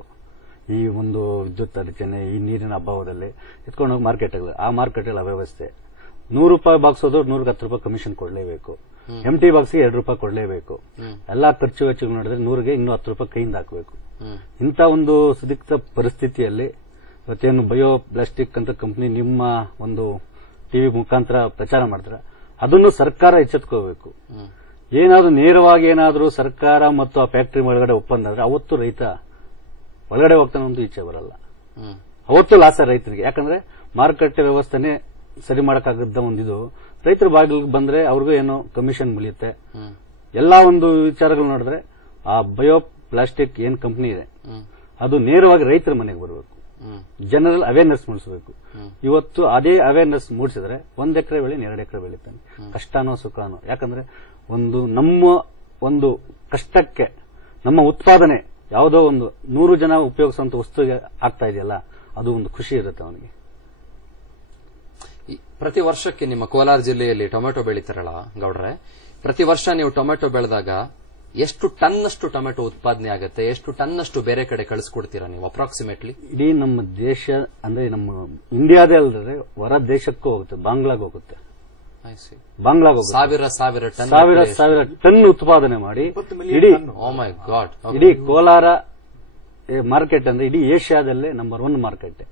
ಈ ಒಂದು ವಿದ್ಯುತ್ ಅಡಚಣೆ, ಈ ನೀರಿನ ಅಭಾವದಲ್ಲಿ ಎತ್ಕೊಂಡು ಹೋಗಿ ಮಾರ್ಕೆಟ್ಗಳು, ಆ ಮಾರ್ಕೆಟಲ್ಲಿ ಅವ್ಯವಸ್ಥೆ. 100 ರೂಪಾಯಿ ಬಾಕ್ಸ್ ಹೋದ್ರು 110 ರೂಪಾಯಿ ಕಮಿಷನ್ ಕೊಡಲೇಬೇಕು. ಎಂಟಿ ಬಾಕ್ಸ್ಗೆ 2 ರೂಪಾಯಿ ಕೊಡಲೇಬೇಕು. ಎಲ್ಲಾ ಖರ್ಚು ವೆಚ್ಚಗಳು ನೋಡಿದ್ರೆ 100ಗೆ ಇನ್ನೂ 10 ರೂಪಾಯಿ ಕೈಯಿಂದ ಹಾಕಬೇಕು. ಇಂಥ ಒಂದು ಸುದಿಕ್ತ ಪರಿಸ್ಥಿತಿಯಲ್ಲಿ ಇವತ್ತೇನು ಬಯೋ ಪ್ಲಾಸ್ಟಿಕ್ ಅಂತ ಕಂಪನಿ ನಿಮ್ಮ ಒಂದು ಟಿವಿ ಮುಖಾಂತರ ಪ್ರಚಾರ ಮಾಡ್ತಾರೆ, ಅದನ್ನು ಸರ್ಕಾರ ಎಚ್ಚೆತ್ಕೋಬೇಕು. ಏನಾದ್ರೂ ನೇರವಾಗಿ ಏನಾದ್ರೂ ಸರ್ಕಾರ ಮತ್ತು ಆ ಫ್ಯಾಕ್ಟರಿ ಒಳಗಡೆ ಒಪ್ಪಂದ ಆದ್ರೆ ಅವತ್ತು ರೈತ ಒಳಗಡೆ ಹೋಗ್ತಾನೆ ಒಂದು ಈಚೆ ಬರಲ್ಲ. ಅವತ್ತು ಲಾಸ ರೈತರಿಗೆ. ಯಾಕಂದ್ರೆ ಮಾರುಕಟ್ಟೆ ವ್ಯವಸ್ಥೆನೆ ಸರಿ ಮಾಡಕ್ಕಾಗದ ಒಂದಿದು ರೈತರ ಬಾಗಿಲಿಗೆ ಬಂದ್ರೆ ಅವ್ರಿಗೂ ಏನೋ ಕಮಿಷನ್ ಮುಳಿಯುತ್ತೆ. ಎಲ್ಲಾ ಒಂದು ವಿಚಾರಗಳು ನೋಡಿದ್ರೆ ಆ ಬಯೋ ಪ್ಲಾಸ್ಟಿಕ್ ಏನ್ ಕಂಪನಿ ಇದೆ ಅದು ನೇರವಾಗಿ ರೈತರ ಮನೆಗೆ ಬರಬೇಕು. ಜನರಲ್ ಅವೇರ್ನೆಸ್ ಮೂಡಿಸಬೇಕು. ಇವತ್ತು ಅದೇ ಅವೇರ್ನೆಸ್ ಮೂಡಿಸಿದ್ರೆ 1 ಎಕರೆ ಬೆಳೆ 2 ಎಕರೆ ಬೆಳಿತಾನೆ. ಕಷ್ಟನೋ ಸುಖನೋ. ಯಾಕಂದ್ರೆ ನಮ್ಮ ಒಂದು ಕಷ್ಟಕ್ಕೆ ನಮ್ಮ ಉತ್ಪಾದನೆ ಯಾವುದೋ ಒಂದು 100 ಜನ ಉಪಯೋಗಿಸುವಂತ ವಸ್ತುಗೆ ಆಗ್ತಾ ಇದೆಯಲ್ಲ, ಅದು ಒಂದು ಖುಷಿ ಇರುತ್ತೆ ಅವನಿಗೆ. ಪ್ರತಿ ವರ್ಷಕ್ಕೆ ನಿಮ್ಮ ಕೋಲಾರ ಜಿಲ್ಲೆಯಲ್ಲಿ ಟೊಮೆಟೊ ಬೆಳೀತಾರಲ್ಲ ಗೌಡ್ರೆ, ಪ್ರತಿ ವರ್ಷ ನೀವು ಟೊಮೆಟೊ ಬೆಳೆದಾಗ ಎಷ್ಟು ಟನ್ನಷ್ಟು ಟೊಮೆಟೊ ಉತ್ಪಾದನೆ ಆಗುತ್ತೆ? ಎಷ್ಟು ಟನ್ನಷ್ಟು ಬೇರೆ ಕಡೆ ಕಳಿಸ್ಕೊಡ್ತೀರಾ ನೀವು ಅಪ್ರಾಕ್ಸಿಮೇಟ್ಲಿ? ಇಡೀ ನಮ್ಮ ದೇಶ ಅಂದ್ರೆ ನಮ್ಮ ಇಂಡಿಯಾದೇ ಅಲ್ಲದೆ ಹೊರ ದೇಶಕ್ಕೂ ಹೋಗುತ್ತೆ. ಬಾಂಗ್ಲಾಗ್ ಹೋಗುತ್ತೆ. ಸಾವಿರ ಟನ್ ಉತ್ಪಾದನೆ ಮಾಡಿ ಇಡೀ ಕೋಲಾರ ಮಾರ್ಕೆಟ್ ಅಂದ್ರೆ ಇಡೀ ಏಷ್ಯಾದಲ್ಲೇ ನಂಬರ್ 1 ಮಾರ್ಕೆಟ್.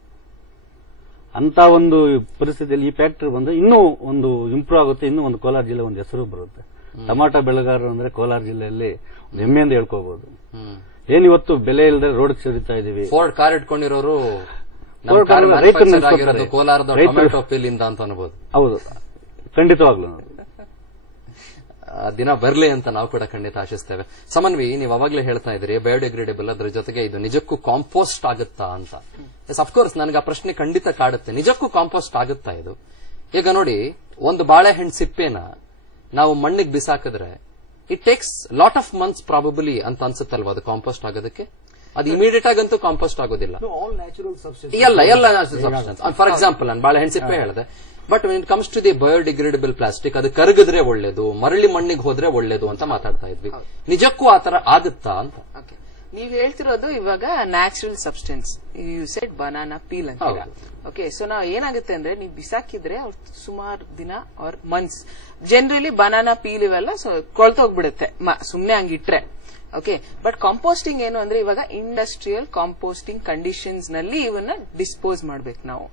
ಅಂತ ಒಂದು ಪರಿಸ್ಥಿತಿಯಲ್ಲಿ ಈ ಫ್ಯಾಕ್ಟರಿ ಬಂದ್ರೆ ಇನ್ನೂ ಒಂದು ಇಂಪ್ರೂವ್ ಆಗುತ್ತೆ. ಇನ್ನೂ ಒಂದು ಕೋಲಾರ ಜಿಲ್ಲೆ ಒಂದು ಹೆಸರು ಬರುತ್ತೆ. ಟೊಮಾಟೊ ಬೆಳೆಗಾರರು ಅಂದ್ರೆ ಕೋಲಾರ ಜಿಲ್ಲೆಯಲ್ಲಿ ಒಂದು ಹೆಮ್ಮೆಯಿಂದ ಹೇಳ್ಕೋಬಹುದು. ಏನಿವತ್ತು ಬೆಲೆ ಇಲ್ಲದೆ ರೋಡ್ ಸೇರಿತಾ ಇದೀವಿ. ಫೋರ್ಡ್ ಕಾರ್ ಇಟ್ಕೊಂಡಿರೋರು ಕೋಲಾರದ ಟೊಮೆಟೊ ಪೀಲಿಂದ ಅಂತ ಅನ್ಬೋದು. ಹೌದು, ಖಂಡಿತವಾಗ್ಲೂ ದಿನ ಬರ್ಲಿ ಅಂತ ನಾವು ಕೂಡ ಖಂಡಿತ ಆಶಿಸ್ತೇವೆ. ಸಮನ್ವಿ, ನೀವು ಅವಾಗಲೇ ಹೇಳ್ತಾ ಇದ್ರಿ ಬಯೋಡಿಗ್ರೇಡೇಬಲ್, ಅದ್ರ ಜೊತೆಗೆ ಇದು ನಿಜಕ್ಕೂ ಕಾಂಪೋಸ್ಟ್ ಆಗುತ್ತಾ ಅಂತ. ಎಸ್, ಅಫ್ಕೋರ್ಸ್ ನನಗೆ ಆ ಪ್ರಶ್ನೆ ಖಂಡಿತ ಕಾಡುತ್ತೆ. ನಿಜಕ್ಕೂ ಕಾಂಪೋಸ್ಟ್ ಆಗುತ್ತಾ ಇದು? ಈಗ ನೋಡಿ, ಒಂದು ಬಾಳೆಹಣ್ಣು ಸಿಪ್ಪೆನ ನಾವು ಮಣ್ಣಿಗೆ ಬಿಸಾಕಿದ್ರೆ it takes lot of months probably ಅಂತ ಅನ್ಸುತ್ತಲ್ವಾ ಅದು ಕಾಂಪೋಸ್ಟ್ ಆಗೋದಕ್ಕೆ? ಅದು ಇಮಿಡಿಯೇಟ್ ಆಗಂತೂ ಕಾಂಪೋಸ್ಟ್ ಆಗೋದಿಲ್ಲ. ಎಲ್ಲ ನ್ಯಾಚುರಲ್ ಸಬ್ಸ್ಟೆನ್ಸ್. ಫಾರ್ ಎಕ್ಸಾಂಪಲ್ ನಾನು ಬಾಳೆಹಣ್ಣು ಸಿಪ್ಪೆ ಹೇಳಿದೆ, but when it comes to the biodegradable plastic, ಅದು ಕರಗಿದ್ರೆ ಒಳ್ಳೇದು, ಮರಳಿ ಮಣ್ಣಿಗೆ ಹೋದ್ರೆ ಒಳ್ಳೇದು ಅಂತ ಮಾತಾಡ್ತಾ ಇದ್ವಿ. ನಿಜಕ್ಕೂ ಆತರ ಆಗುತ್ತಾ ಅಂತ? ನೀವ್ ಹೇಳ್ತಿರೋದು ಇವಾಗ natural substance. You said banana peel ಅಂತ. ಓಕೆ, ಸೊ ನಾವು ಏನಾಗುತ್ತೆ ಅಂದ್ರೆ ನೀವು ಬಿಸಾಕಿದ್ರೆ ಸುಮಾರು ದಿನ or months generally banana peel ಇವೆಲ್ಲ ಕೊಳ್ತೋಗ್ಬಿಡುತ್ತೆ ಸುಮ್ನೆ ಹಂಗಿಟ್ರೆ. ಓಕೆ, ಬಟ್ ಕಾಂಪೋಸ್ಟಿಂಗ್ ಏನು ಅಂದ್ರೆ ಇವಾಗ ಇಂಡಸ್ಟ್ರಿಯಲ್ ಕಾಂಪೋಸ್ಟಿಂಗ್ ಕಂಡೀಷನ್ಸ್ ನಲ್ಲಿ ಇವನ್ನ ಡಿಸ್ಪೋಸ್ ಮಾಡ್ಬೇಕು ನಾವು.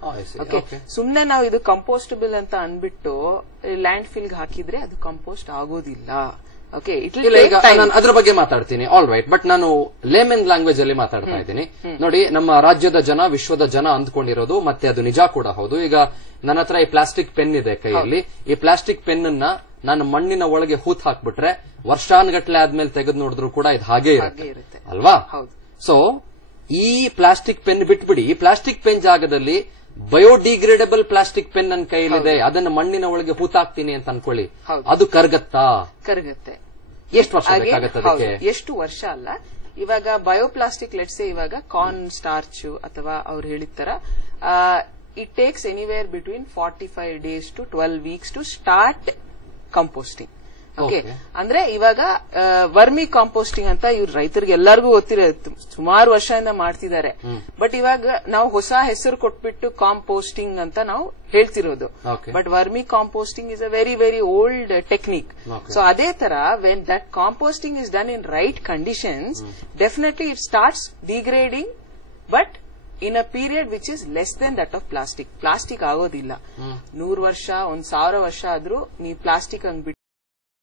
ಓಕೆ, ಸುಮ್ನೆ ನಾವು ಇದು ಕಂಪೋಸ್ಟಬಲ್ ಅಂತ ಅನ್ಬಿಟ್ಟು ಲ್ಯಾಂಡ್ ಫಿಲ್ಗೆ ಹಾಕಿದ್ರೆ ಅದು ಕಂಪೋಸ್ಟ್ ಆಗೋದಿಲ್ಲ. ಓಕೆ, ಈಗ ನಾನು ಅದ್ರ ಬಗ್ಗೆ ಮಾತಾಡ್ತೀನಿ. ಆಲ್ ರೈಟ್, ಬಟ್ ನಾನು ಲೇಮನ್ ಲ್ಯಾಂಗ್ವೇಜ್ ಅಲ್ಲಿ ಮಾತಾಡ್ತಾ ಇದ್ದೀನಿ. ನೋಡಿ, ನಮ್ಮ ರಾಜ್ಯದ ಜನ ವಿಶ್ವದ ಜನ ಅಂದ್ಕೊಂಡಿರೋದು, ಮತ್ತೆ ಅದು ನಿಜ ಕೂಡ ಹೌದು. ಈಗ ನನ್ನ ಹತ್ರ ಈ ಪ್ಲಾಸ್ಟಿಕ್ ಪೆನ್ ಇದೆ ಕೈಯಲ್ಲಿ. ಈ ಪ್ಲಾಸ್ಟಿಕ್ ಪೆನ್ ಅನ್ನ ನಾನು ಮಣ್ಣಿನ ಒಳಗೆ ಹೂತ್ ಹಾಕ್ಬಿಟ್ರೆ ವರ್ಷಾನ್ಗಟ್ಲೆ ಆದ್ಮೇಲೆ ತೆಗೆದು ನೋಡಿದ್ರು ಕೂಡ ಇದು ಹಾಗೆ ಇರುತ್ತೆ ಅಲ್ವಾ? ಸೊ ಈ ಪ್ಲಾಸ್ಟಿಕ್ ಪೆನ್ ಬಿಟ್ಬಿಡಿ, ಈ ಪ್ಲಾಸ್ಟಿಕ್ ಪೆನ್ ಜಾಗದಲ್ಲಿ ಬಯೋಡಿಗ್ರೇಡೇಬಲ್ ಪ್ಲಾಸ್ಟಿಕ್ ಪೆನ್ ನನ್ನ ಕೈಯಲ್ಲಿದೆ, ಅದನ್ನ ಮಣ್ಣಿನ ಒಳಗೆ ಹೂತಾಕ್ತೀನಿ ಅಂತ ಅನ್ಕೊಳ್ಳಿ, ಅದು ಕರಗತ್ತಾ? ಕರಗತ್ತೆ. ಎಷ್ಟು ವರ್ಷ ಬೇಕಾಗತ್ತೆ ಅದಕ್ಕೆ? ಎಷ್ಟು ವರ್ಷ ಅಲ್ಲ, ಇವಾಗ ಬಯೋಪ್ಲಾಸ್ಟಿಕ್ ಲೆಟ್ಸೆ ಇವಾಗ ಕಾರ್ನ್ ಸ್ಟಾರ್ಚ್ ಅಥವಾ ಅವ್ರು ಹೇಳಿದ ತರ it takes anywhere between 45 days to 12 weeks to start composting. Okay, ಅಂದ್ರೆ ಇವಾಗ ವರ್ಮಿ ಕಾಂಪೋಸ್ಟಿಂಗ್ ಅಂತ ಇವ್ರು ರೈತರಿಗೆ ಎಲ್ಲರಿಗೂ ಗೊತ್ತಿರೋ ಸುಮಾರು ವರ್ಷದಿಂದ ಮಾಡ್ತಿದ್ದಾರೆ. ಬಟ್ ಇವಾಗ ನಾವು ಹೊಸ ಹೆಸರು ಕೊಟ್ಬಿಟ್ಟು ಕಾಂಪೋಸ್ಟಿಂಗ್ ಅಂತ ನಾವು ಹೇಳ್ತಿರೋದು. But vermi composting is a very very old technique. So ಅದೇ ತರ when that composting is done in right conditions, definitely it starts degrading, but in a period which is less than that of plastic. Plastic ಆಗೋದಿಲ್ಲ. 100 ವರ್ಷ 1000 ವರ್ಷ ಆದ್ರೂ ನೀವು plastic ಹಂಗ್